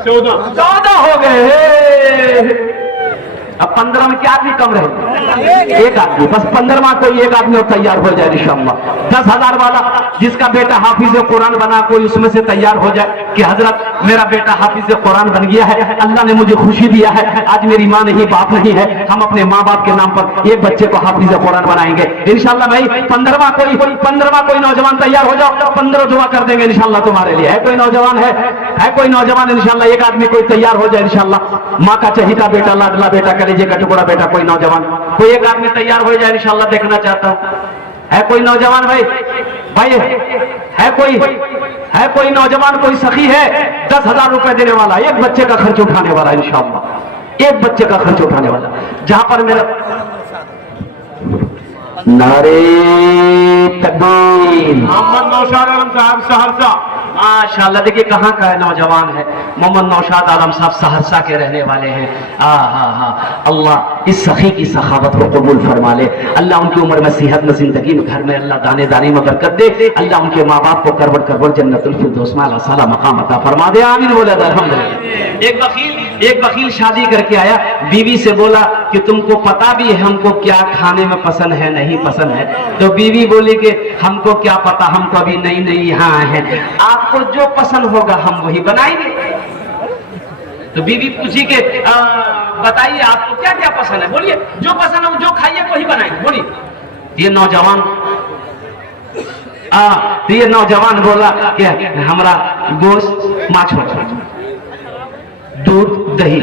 14 हो गए। अब 15 में क्या आदमी कम रहे? एक आदमी, बस 15वां कोई एक आदमी और तैयार हो जाए इंशाअल्लाह। 10,000 वाला जिसका बेटा हाफिज कुरान बना, कोई उसमें से तैयार हो जाए कि हजरत मेरा बेटा हाफिज कुरान बन गया है, अल्लाह ने मुझे खुशी दिया है, आज मेरी माँ नहीं बाप नहीं है, हम अपने माँ बाप के नाम पर एक बच्चे को हाफिज कुरान बनाएंगे इंशाअल्लाह। भाई 15वां कोई नौजवान तैयार हो जाओ, 15 दुआ कर देंगे इंशाअल्लाह तुम्हारे लिए। है कोई नौजवान? है कोई नौजवान? इंशाअल्लाह एक आदमी कोई तैयार हो जाए इंशाअल्लाह। माँ का चहीता बेटा, लाडला बेटा, कलेजे का टुकड़ा बेटा, कोई नौजवान, कोई एक आदमी तैयार हो जाए इंशाअल्लाह, देखना चाहता हूँ। है कोई नौजवान? भाई है कोई नौजवान, कोई सखी है 10,000 रुपए देने वाला, एक बच्चे का खर्च उठाने वाला इंशाअल्लाह, एक बच्चे का खर्च उठाने वाला। जहां पर मेरा नारे तकबीर। मोहम्मद नौशाद आलम साहब सहरसा। माशाअल्लाह, देखिए कहाँ का है नौजवान है, मोहम्मद नौशाद आलम साहब सहरसा के रहने वाले हैं। अल्लाह इस सखी की सखावत को कबूल फरमा ले, अल्लाह उनकी उम्र में सेहत में, जिंदगी में, घर में अल्लाह दाने दाने में बरकत दे, अल्लाह उनके माँ बाप को करवट करवट जन्नतुल फिरदौस में आला मकाम अता फरमा दे, आमीन बोला अल्हम्दुलिल्लाह। एक वकील शादी करके आया, बीवी से बोला कि तुमको पता भी है हमको क्या खाने में पसंद है नहीं पसंद है? तो बीवी बोली कि हमको क्या पता, हम तो अभी नई नई यहाँ आए हैं, आपको जो पसंद होगा हम वही बनाएंगे। तो बीवी पूछी कि बताइए आपको क्या क्या पसंद है, बोलिए जो पसंद है जो खाइए वही बनाएंगे, बोलिए। ये नौजवान बोला कि हमरा गोश्त माछ दूध दही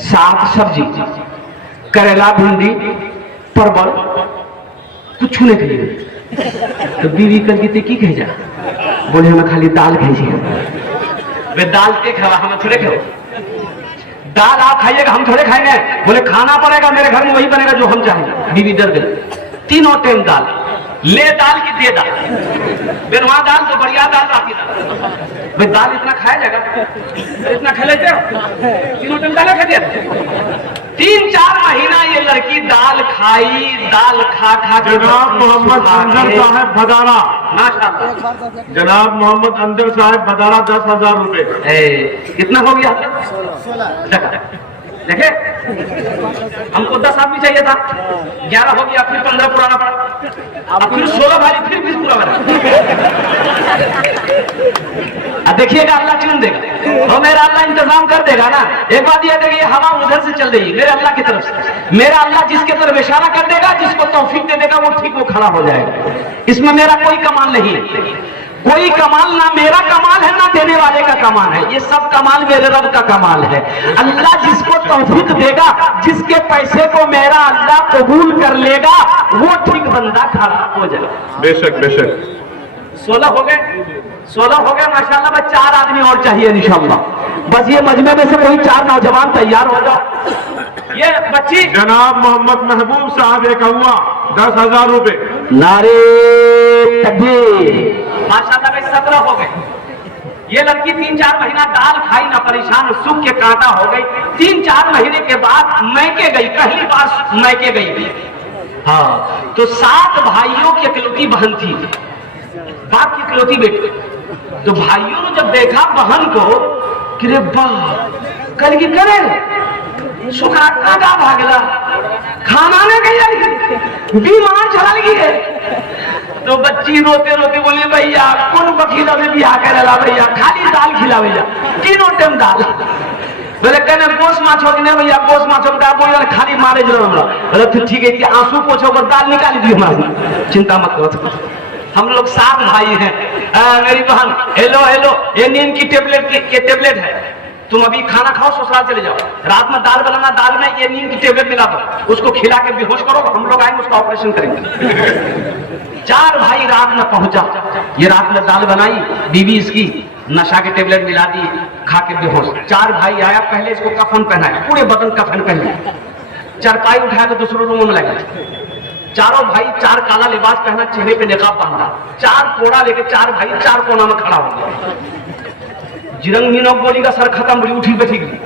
साग सब्जी करेला भिंडी परवल कुछ नहीं खाइए। तो बीवी कहती की कह जा, बोले हमें खाली दाल खाइए। वे दाल के खावा, हम थोड़े खाओ दाल, आप खाइएगा हम थोड़े खाएंगे। बोले खाना पड़ेगा, मेरे घर में वही बनेगा जो हम चाहेंगे। बीवी डर गई, तीनों टाइम दाल, ले दाल की दे दाल, बेरवा दाल तो बढ़िया दाल राखी दाल। भाई दाल इतना खाया जाएगा, इतना खा लेते हो, तीनों टाइम दाल खा दिया। 3-4 महीना ये लड़की दाल खाई, दाल खा खा के जनाब मोहम्मद अंदर साहब भदारा। माशाअल्लाह, जनाब मोहम्मद अंदर साहब भदारा 10,000 रुपए। कितना हो गया? 16। देखे हमको 10 आदमी चाहिए था, 11 हो गया, फिर 15 पुराना पड़ा, अब फिर 16 भाई, फिर 20 पूरा बना। देखिएगा अल्लाह चुन देगा और मेरा अल्लाह इंतजाम कर देगा ना। एक बात यह देखिए, हवा उधर से चल रही है मेरे अल्लाह की तरफ से, मेरा अल्लाह जिसके तरफ इशारा कर देगा, जिसको तौफीक दे देगा वो ठीक वो खड़ा हो जाएगा। इसमें मेरा कोई कमाल नहीं है, कोई कमाल ना मेरा कमाल है ना देने वाले का कमाल है, ये सब कमाल मेरे रब का कमाल है। अल्लाह जिसको तौफीक देगा, जिसके पैसे को मेरा अल्लाह कबूल कर लेगा, वो ठीक बंदा खड़ा हो जाएगा। बेशक बेशक। 16 हो गए माशाअल्लाह। बस 4 आदमी और चाहिए इंशाअल्लाह। बस ये मजमे में से कोई 4 नौजवान तैयार हो जाओ। ये बच्ची जनाब मोहम्मद महबूब साहब एक हुआ 10,000 रुपए। नारे तकबीर। माशाअल्लाह में 17 हो गए। ये लड़की 3-4 महीना दाल खाई ना, परेशान, सूख के कांटा हो गई। 3-4 महीने के बाद मैके गई, पहली बार मैके गई। हाँ, तो 7 भाइयों की इकलौती बहन थी, बाप की इकलौती बेटी। तो भाइयों ने जब देखा बहन को कि रे बाप, कल की करे सुखा काटा भागला, खाना ने गई, बीमार चला लगी है। तो बच्ची रोते रोते बोली भैया कौन बखीला में बियाह करेला भैया, खाली दाल खिला भैया, तीनों टाइम दाल। बोले कहने गोश माछ हो कि नहीं भैया, गोश माछ हो बोल खाली मारे जरूर हमरा। बोले फिर ठीक है कि आंसू पोछो पर दाल निकाल दी हमारा, चिंता मत करो। हम लोग 7 भाई हैं। मेरी बहन हेलो हेलो, ये नींद की टेबलेट है, तुम अभी खाना खाओ ससुराल चले जाओ, रात में दाल बनाना, दाल में ये नींद की टेबलेट मिला दो, उसको खिला के बेहोश करो, हम लोग आएंगे उसका ऑपरेशन करेंगे। 4 भाई रात में पहुंचा, ये रात में दाल बनाई, बीवी इसकी नशा के टेबलेट मिला दी, खा के बेहोश। 4 भाई आया, पहले इसको कफन पहनाया, पूरे बदन कफन पहना, चारपाई उठाया तो दूसरे रूम में लगा। चारों भाई 4 काला लिबास पहना, चेहरे पे निकाब बांधा, 4 कोड़ा लेके 4 भाई 4 कोना में खड़ा हो गया। जिरंग मीनो बोली का सर खत्म, बड़ी उठी बैठी गई,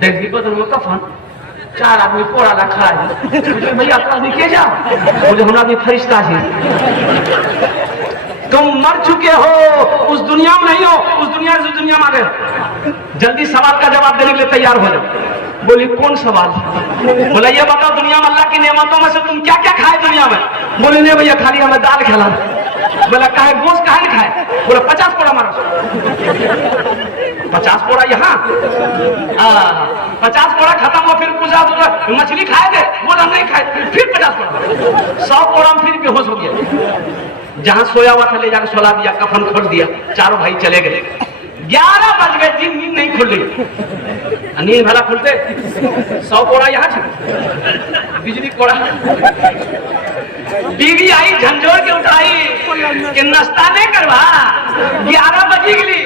देखी बदन में कफन, 4 आदमी कोड़ा ला खड़ा है। भैया आदमी के जा, बोले हमरा आदमी फरिश्ता है। तुम मर चुके हो, उस दुनिया में नहीं हो, उस दुनिया से दुनिया में आ गए। जल्दी सवाल का जवाब देने के लिए तैयार हो जाओ। बोली कौन सवाल? बोला ये बताओ दुनिया में अल्लाह की नेमतों में से तुम क्या क्या खाए दुनिया में? बोले नहीं भैया खाली हमें दाल खिला। बोला काहे गोश्त काहे नहीं खाए? बोला 50 पोड़ा मारो। 50 पोड़ा यहाँ 50 पोड़ा खत्म हो फिर पूछा तो मछली खाए थे? बोला नहीं खाए। फिर 50 पोड़ा 100 पोड़ा में फिर बेहोश हो गया। जहां सोया हुआ था ले जाकर सोला दिया, कफन खोल दिया, चारों भाई चले गए। 11 बज गए, दिन नींद नहीं खुल रही। नींद भला खुलते 100 कोड़ा यहाँ छे बिजली कोड़ा। बीवी आई झंझोर के उठाई कि नाश्ता नहीं करवा, 11 बजी गई।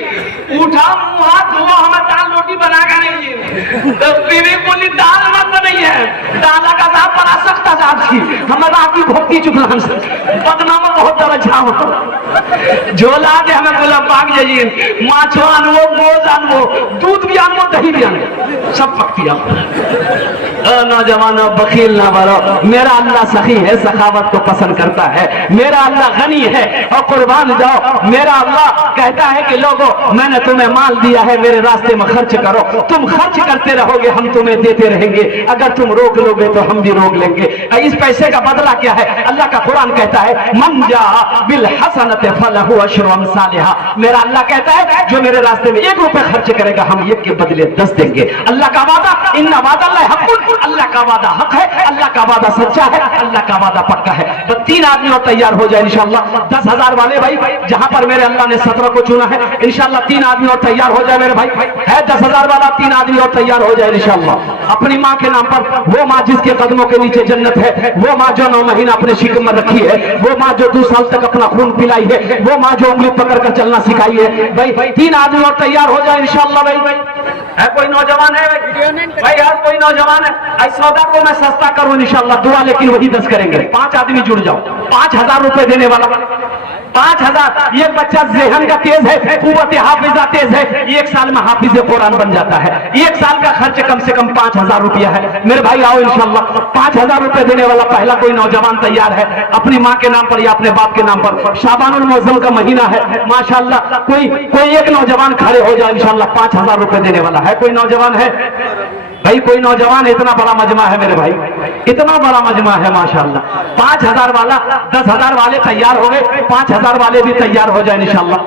उठा मुँह हाथ धोआ, हमें दाल रोटी बना कर नहीं। तो बीवी बोली दाल मत बनाई है, दाल का साहब बना सकता साहब थी हमारा आपकी भक्ति चुकलान से बदनाम बहुत दरजा हो झोला के हमें बोला भाग जाइए, माछो आनवो, मोज आनवो, दूध भी आनवो, दही भी आनवो, सब पकती आप। नौजवानों बखील ना बनो, मेरा अल्लाह सखी है, सखावत को पसंद करता है। मेरा अल्लाह गनी है और कुर्बान जाओ। मेरा अल्लाह कहता है कि लोगों मैंने तुम्हें माल दिया है, मेरे रास्ते में खर्च करो। तुम खर्च करते रहोगे, हम तुम्हें देते रहेंगे। अगर तुम रोक लोगे तो हम भी रोक लेंगे। इस पैसे का बदला क्या है? अल्लाह का कुरान कहता है मन जा बिल हसनत फलहु अशरु अमसालिहा। मेरा अल्लाह कहता है जो मेरे रास्ते में 1 रुपया खर्च करेगा हम 1 के बदले 10 देंगे। अल्लाह का वादा, इन्ना वादा अल्लाह हक़्क़ुन, अल्लाह का वादा हक है, अल्लाह का वादा सच्चा है, अल्लाह का वादा पक्का है। तो 3 आदमी और तैयार हो जाए इंशाअल्लाह। 10,000 वाले भाई जहां पर मेरे अल्लाह ने 17 को चुना है, इंशाअल्लाह 3 आदमी और तैयार हो जाए मेरे भाई। है 10,000 वाला, 3 आदमी और तैयार हो जाए इंशाअल्लाह। अपनी माँ के नाम पर, वो माँ जिसके कदमों के नीचे जन्नत है, वो माँ जो 9 महीना अपने शिकम में रखी है, वो माँ जो 2 साल तक अपना खून पिलाई है, वो माँ जो उंगली पकड़ कर चलना सिखाई है। भाई 3 आदमी और तैयार हो जाए इंशाअल्लाह। भाई है कोई नौजवान है भाई? यार कोई नौजवान है? इस सौदा को मैं सस्ता करूं इंशाअल्लाह, दुआ लेकिन वही 10 करेंगे। 5 आदमी जुड़ जाओ, 5,000 रुपए देने वाला। 5,000। ये बच्चा ज़हन का तेज है, कुव्वत हाफिजा तेज है, 1 साल में हाफिज कुरान बन जाता है। 1 साल का खर्च कम से कम 5,000 रुपया है। मेरे भाई आओ इंशाअल्लाह। 5,000 रुपए देने वाला पहला कोई नौजवान तैयार है, अपनी माँ के नाम पर या अपने बाप के नाम पर। शाबानुल मुअज़्ज़म का महीना है माशाअल्लाह। कोई एक नौजवान खड़े हो जाए इंशाअल्लाह, 5,000 रुपए देने वाला है। कोई नौजवान है भाई? कोई नौजवान? इतना बड़ा मजमा है मेरे भाई, इतना बड़ा मजमा है माशाअल्लाह। 5,000 वाला, 10,000 वाले तैयार हो गए, 5,000 वाले भी तैयार हो जाए इंशाअल्लाह।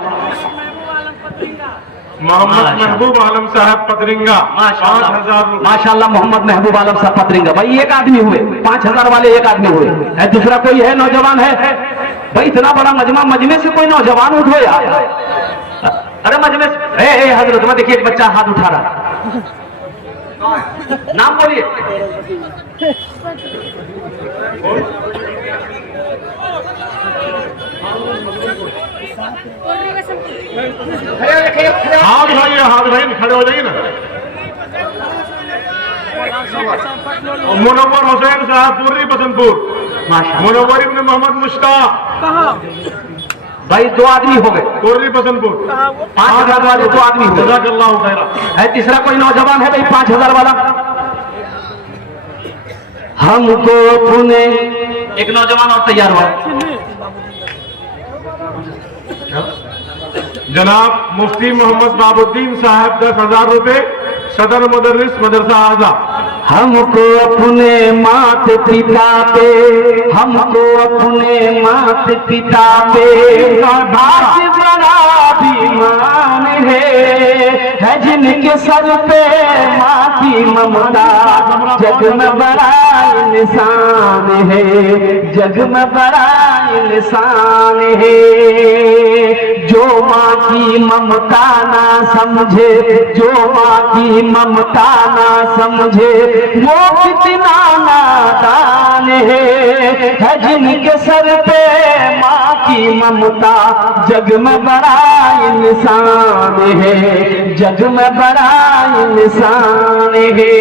मोहम्मद महबूब आलम साहब पतरिंगा 5,000 माशाअल्लाह। मोहम्मद महबूब आलम साहब पतरिंगा। भाई 1 आदमी हुए, 5,000 वाले 1 आदमी हुए। है दूसरा कोई है नौजवान है? भाई इतना बड़ा मजमा, मजमे से कोई नौजवान उठो यार। अरे मजमे से हजरत में देखिए एक बच्चा हाथ उठा रहा, नाम बोलिए। हाथ भाई खड़े हो जाइए ना। मुनव्वर हुसैन साहब पूर्वी बसंतपुर। मुनव्वर इब्न मोहम्मद मुश्ताक भाई 2 आदमी हो गए, पूर्वी बसंतपुर। 5,000 वाले 2 आदमी हो गए। जज़ाकल्लाहु खैरा। है तीसरा कोई नौजवान है भाई 5,000 वाला? हमको पुणे, एक नौजवान और तैयार हुआ। जनाब मुफ्ती मोहम्मद बाबुद्दीन साहब 10,000 रुपए, सदर मुदर्रिस मदरसा आज़ा। हमको अपने मात पिता पे, हमको अपने मात पिता पे आज बड़ा अभिमान है जिनके सर पे माँ की ममता, जग में बड़ा इंसान है, जग में बड़ा इंसान है। जो माँ की ममता ना समझे, जो माँ की ममता ना समझे, वो कितना नादान है जिनके सर पे माँ की ममता, जग में बड़ा इंसान है, जग में बड़ा इंसान है।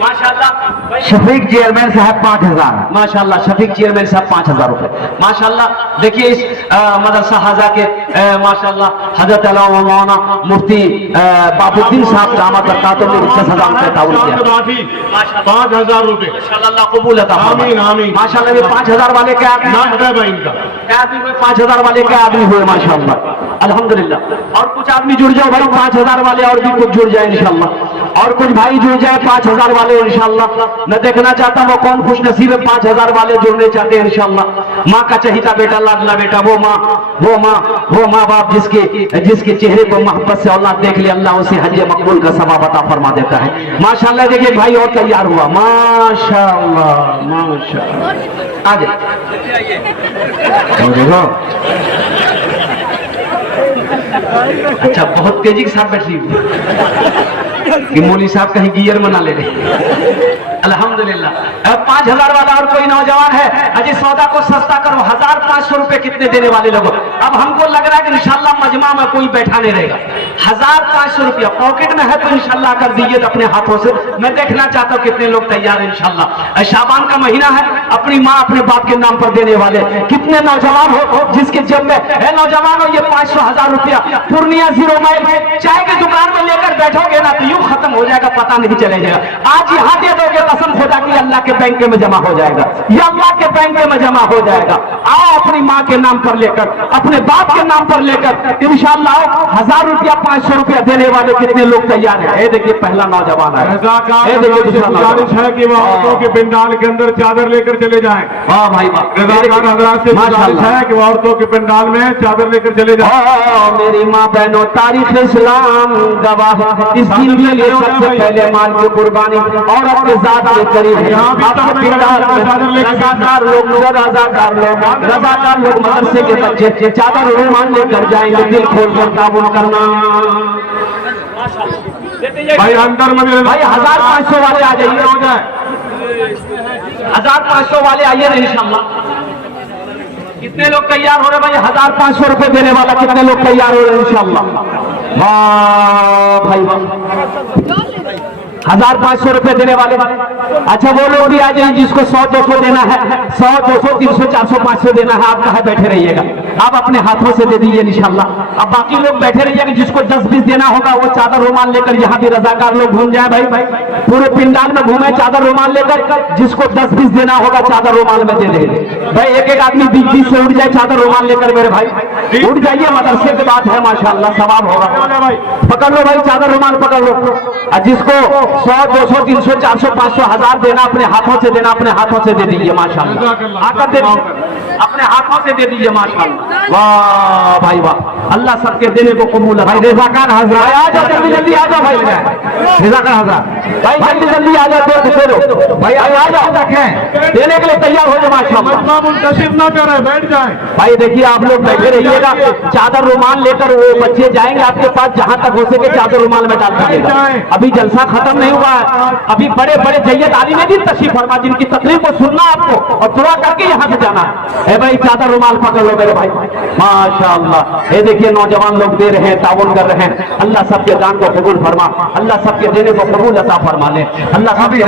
माशाअल्लाह। शफीक चेयरमैन साहब 5,000। माशाअल्लाह शफीक चेयरमैन साहब 5,000 रुपए। माशाअल्लाह देखिए इस मदरसा हाजा के माशाअल्लाह हजरत मौलाना मुफ्ती बाबुद्दीन साहब दामद बरकातुहू ने 10,000 रुपए ताउन किया। 5,000 रुपए माशाअल्लाह कबूल है। आमीन आमीन। माशाअल्लाह ये 5,000 वाले क्या नाम है भाई इनका? क्या आदमी हुए? 5,000 वाले क्या आदमी हुए माशाअल्लाह अल्हम्दुलिल्लाह। और कुछ आदमी जुड़ जाओ भाई, 5,000 वाले और भी कुछ जुड़ जाए इंशाअल्लाह। और कुछ भाई जुड़ जाए 5000 वाले इंशाल्लाह। मैं देखना चाहता हूँ वो कौन खुश नसीब है 5000 वाले जुड़ने चाहते हैं इंशाल्लाह। माँ का चहीता बेटा, लाडला बेटा, वो माँ बाप जिसके चेहरे को मोहब्बत से औलाद देख ले, अल्लाह उसे हज मकबूल का सवाब अता फरमा देता है। माशाल्लाह। देखिए भाई और तैयार हुआ, माशाल्लाह माशाल्लाह। आगे देखो, अच्छा बहुत तेजी के साथ बैठ रही कि मौली साहब कहीं गियर मना ले रहे। अल्हम्दुलिल्लाह। अब 5000 वाला और कोई नौजवान है, अजय सौदा को सस्ता करो, 1500 रुपए कितने देने वाले लोग? अब हमको लग रहा है कि इंशाल्लाह मजमा में कोई बैठा नहीं रहेगा। 1500 रुपया पॉकेट में है तो इंशाल्लाह कर दीजिए अपने हाथों से। मैं देखना चाहता हूँ कितने लोग तैयार हैं इंशाल्लाह। शाबान का महीना है, अपनी माँ अपने बाप के नाम पर देने वाले कितने नौजवान हो जिसके जेब में है? नौजवान हो, ये 500-1000 रुपया पूर्णिया 0 माइल चाय की दुकान में लेकर बैठोगे ना तो यूं खत्म हो जाएगा, पता नहीं चलेगा। आज यहाँ दे दोगे, कसम खुदा की अल्लाह के बैंक में जमा हो जाएगा, या अल्लाह के बैंक में जमा हो जाएगा। आओ अपनी माँ के नाम पर लेकर, अपने बाप के नाम पर लेकर इंशाल्लाह 1000 रुपया 500 रुपया देने वाले कितने लोग तैयार हैं? ये देखिए पहला नौजवान है। गुजारिश है कि वो औरतों के पंडाल के अंदर चादर लेकर चले जाएं। वाह भाई वाह। रज़ाकार हज़रात से गुजारिश है कि वो औरतों के पंडाल में चादर लेकर चले जाएं। मेरी माँ बहनों, तारीख इस्लाम गवाह है, इस दिन के लिए सबसे पहले माल की कुर्बानी औरत के जात के करीब है। रज़ाकार लोग मदरसे के बच्चे चादर रुमाल लेकर जाएंगे, दिल खोल कर ताबुन करना। भाई अंदर में भाई 1500 वाले आ जाइए, हो जाए 1500 वाले आइए ना इंशाल्लाह। कितने लोग तैयार हो रहे भाई? 1500 रुपए देने वाला कितने लोग तैयार हो रहे हैं इंशाल्लाह? वाह भाई वाह। 1500 रुपए देने वाले। अच्छा वो लोग भी आ जाए जिसको 100-200 देना है, 100-200 300 400 500 देना है, आप कहाँ बैठे रहिएगा, आप अपने हाथों से दे दीजिए इंशाल्लाह। अब बाकी लोग बैठे रहिएगा, जिसको 10-20 देना होगा वो चादर रुमाल लेकर यहाँ भी रजाकार लोग घूम जाए। भाई पूरे पिंडाल में घूमे चादर रुमाल लेकर, जिसको 10-20 देना होगा चादर रुमाल में दे देंगे। भाई एक आदमी 20 से उठ जाए चादर रुमाल लेकर, मेरे भाई उठ जाइए, मदरसे की बात है माशाल्लाह, सवाब होगा। पकड़ लो भाई चादर रुमाल पकड़ लो। जिसको 100-200 300 400 500 1000 देना, अपने हाथों से देना, अपने हाथों से दे दीजिए माशाल्लाह। आकर दे अपने हाथों से दे दीजिए माशाल्लाह। वाह भाई वाह, अल्लाह सबके देने को कबूल है। भाई रज़ाकार हज़रात आ जाओ, जल्दी आ जाओ भाई, रज़ाकार हज़रात भाई जल्दी आ जाओ, दे दो भाई, आ जाओ, देने के लिए तैयार हो जाए माशाल्लाह। मुंतशिर ना करें, बैठ जाए। भाई देखिए आप लोग बैठे रहिएगा, चादर रुमाल लेकर वो बच्चे जाएंगे आपके पास, जहां तक हो सके चादर रुमाल में डाल दीजिएगा। अभी जलसा खत्म नहीं हुआ है, अभी बड़े बड़े जैयद आलिम ने दिन तशरीफ फरमा, जिनकी तकरीर को सुनना आपको और दुआ करके यहाँ से जाना है। भाई चादर रुमाल पकड़ लो मेरे भाई माशाअल्लाह। ये देखिए नौजवान लोग दे रहे हैं, ताउन कर रहे हैं। अल्लाह सबके दान को कबूल फरमा, अल्लाह सबके देने को कबूल अता फरमा ले, अल्लाह सभी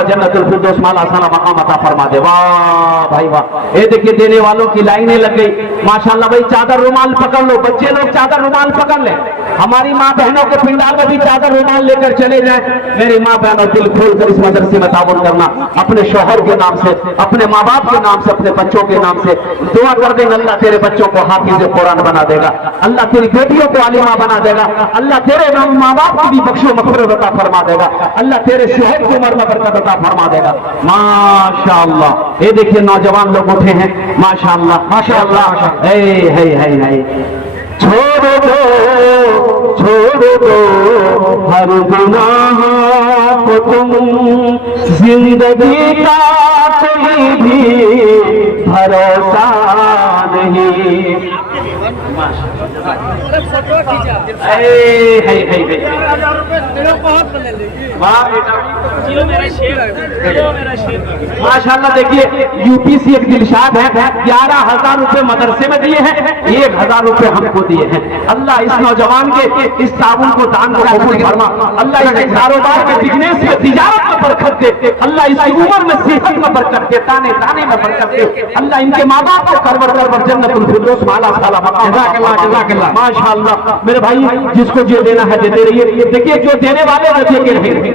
जन्नतुल फिरदौस माला साला मकाम अता फरमा दे। वाह भाई वाह। ये देखिए देने वालों की लाइनें लग गई माशाअल्लाह। भाई चादर रुमाल पकड़ लो, बच्चे लोग चादर रुमाल पकड़ ले, हमारी माँ बहनों के पिंडाल में भी चादर रुमाल लेकर चले जाए। मेरी माँ बहनों दिल खोल कर इस मदरसे में ताउन करना, अपने शौहर के नाम से, अपने माँ बाप के नाम से, अपने बच्चों के नाम से दुआ कर देंगे। अल्लाह तेरे बच्चों को हाफिज कुरान बना देगा, अल्लाह तेरी बेटियों को आलिमा बना देगा, अल्लाह तेरे माँ बाप की भी बख्शो मग़फ़िरत अता फरमा देगा, अल्लाह तेरे शोहर की उम्र में बरकत अता फरमा देगा माशाअल्लाह। ये देखिए नौजवान लोग उठे हैं माशाअल्लाह माशाअल्लाह। छोड़ दो हर गुनाह को तुम, जिंदगी का कोई भी भरोसा नहीं। माशाल्लाह। देखिए यूपी से एक दिलशाद है, 11,000 रुपए मदरसे में दिए हैं, 1,000 रुपए हमको दिए हैं। अल्लाह इस नौजवान के इस ताउन को दान को कबूल फरमा, अल्लाह इसके कारोबार में, बिजनेस में, तिजारत में बरकत दे, अल्लाह इसकी उम्र में, सेहत में बरकत दे, ताने ताने में बरकत दे, अल्लाह इनके माँ बाप को करवर करवर जन्नतुल फिरदौस माला साला जज़ाकल्लाह माशाअल्लाह। मेरे भाई जिसको जो देना है देते रहिए। देखिए जो देने वाले वो दे के रहेंगे,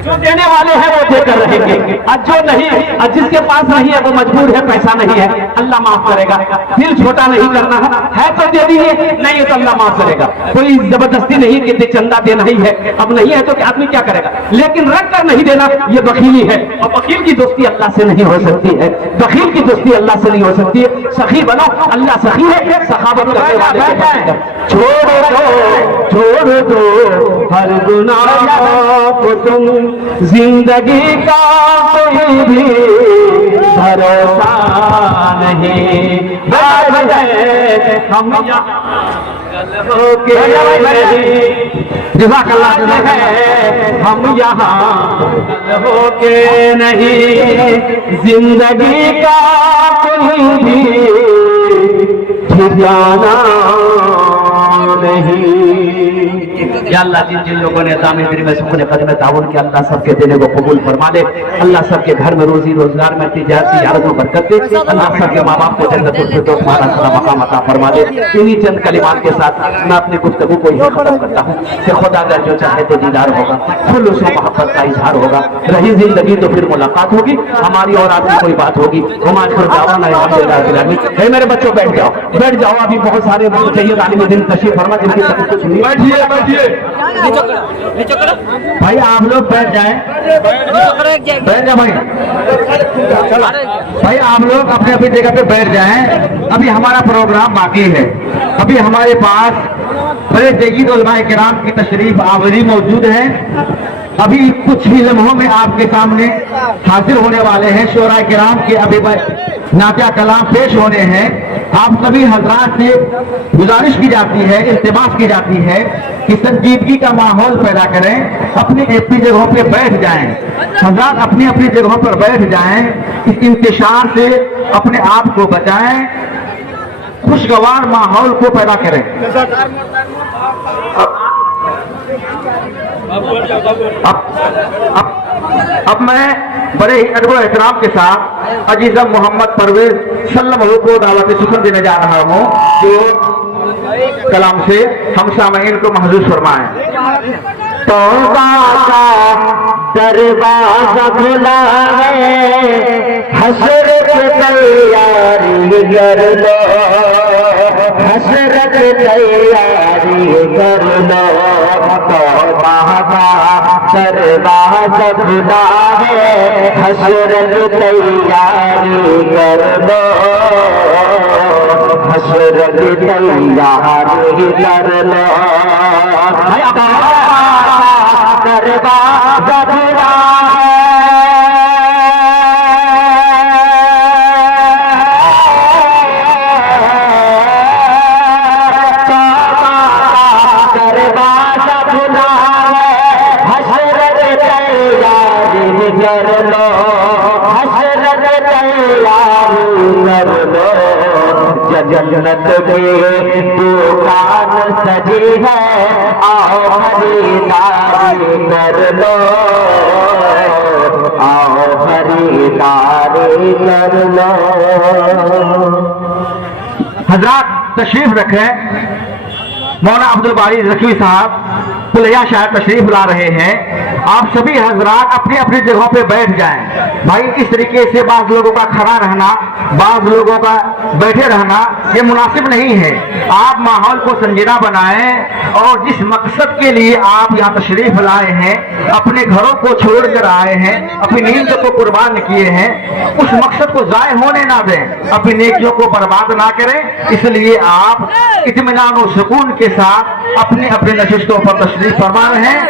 जो देने वाले हैं वो देकर रहेंगे, और जो नहीं, और जिसके पास नहीं है वो मजबूर है, पैसा नहीं है, अल्लाह माफ करेगा। दिल छोटा नहीं करना है तो दे दीजिए, नहीं है तो अल्लाह माफ करेगा। कोई जबरदस्ती नहीं कि चंदा देना ही है, अब नहीं है तो आदमी क्या करेगा, लेकिन रख कर नहीं देना ये बखीली है, और बखील की दोस्ती अल्लाह से नहीं हो सकती है, बखील की दोस्ती अल्लाह से नहीं हो सकती है। सखी बनो, अल्लाह सखी है, सखावत करने वाले के पास। छोड़ दो हर गुनाह को तुम, जिंदगी का कोई भी भरोसा नहीं, हम हम यहाँ हो के नहीं, जिंदगी का कोई भी ठिकाना नहीं। या अल्लाह जिन लोगों ने दाम दिल में सुकून कदम ताउन किया, अल्लाह सबके देने को कबूल फरमा दे। अल्लाह सबके घर में रोजी रोजगार में तिजारत यारत में बरकत दे। अल्लाह सबके माँ बाप को जन्नतुल फिरदौस माला साला मकाम अता फरमा दे। इन्हीं चंद कलिमात के साथ मैं अपनी गुफ्तगू को यही खत्म करता हूँ कि खुदा अगर जो चाहे तो दीदार होगा, खुलूस व मोहब्बत का इजहार होगा, रही जिंदगी तो फिर मुलाकात होगी, हमारी और आपकी कोई बात होगी। मेरे बच्चों बैठ जाओ, अभी बहुत सारे चाहिए तालीम दिन तशरीफ फरमा, जिनकी तकलीफ को सुनिए। बैठिए भाई, आप लोग बैठ जाएं, बैठ जाओ भाई, आप लोग अपने अपनी जगह पे बैठ जाएं। अभी हमारा प्रोग्राम बाकी है, अभी हमारे पास बड़े जगीद उलमाए किराम की तशरीफ आवरी मौजूद है। अभी कुछ ही लम्हों में आपके सामने हाजिर होने वाले हैं शोरा किराम के अभी नातिया कलाम पेश होने हैं। आप सभी हजरात से गुजारिश की जाती है, इल्तिमास की जाती है कि संजीदगी का माहौल पैदा करें, अपनी अपनी जगहों पे बैठ जाएं। हजरात अपनी अपनी जगहों पर बैठ जाएं, इस इंतशार से अपने आप को बचाएं, खुशगवार माहौल को पैदा करें। अब मैं बड़े ही अदब और एहतराम के साथ अजीजम मोहम्मद परवेज सल्लल्लाहु को दावत सुखन देने जा रहा हूँ, जो कलाम से हम सामईन को महसूस फरमाएं। तौबा का दरवाजा खुला है, हसरत तैयारी कर लो, हसरत तैयारी कर लो। तौबा का दरवाजा खुला है, हसरत तैयारी कर लो, हसरत तैयारी कर लो। दरवाजा खुला जन्नत में दुकान सजी है, आओ खरीदारी कर लो, आओ खरीदारी कर लो। हजरात तशरीफ रखें। मौलाना अब्दुल बारी रखवी साहब पुलिया शायद तशरीफ ला रहे हैं। आप सभी हजरात अपनी अपनी जगहों पे बैठ जाएं। भाई इस तरीके से बाज लोगों का खड़ा रहना, बाज लोगों का बैठे रहना ये मुनासिब नहीं है। आप माहौल को संजीदा बनाएं और जिस मकसद के लिए आप यहाँ तशरीफ लाए हैं, अपने घरों को छोड़कर आए हैं, अपनी नींद को कुर्बान किए हैं, उस मकसद को जाय होने ना दें, अपनी नेकियों को बर्बाद ना करें। इसलिए आप इत्मीनान और सुकून के साथ अपने अपने नशिस्तों पर तशरीफ फरमा रहे हैं।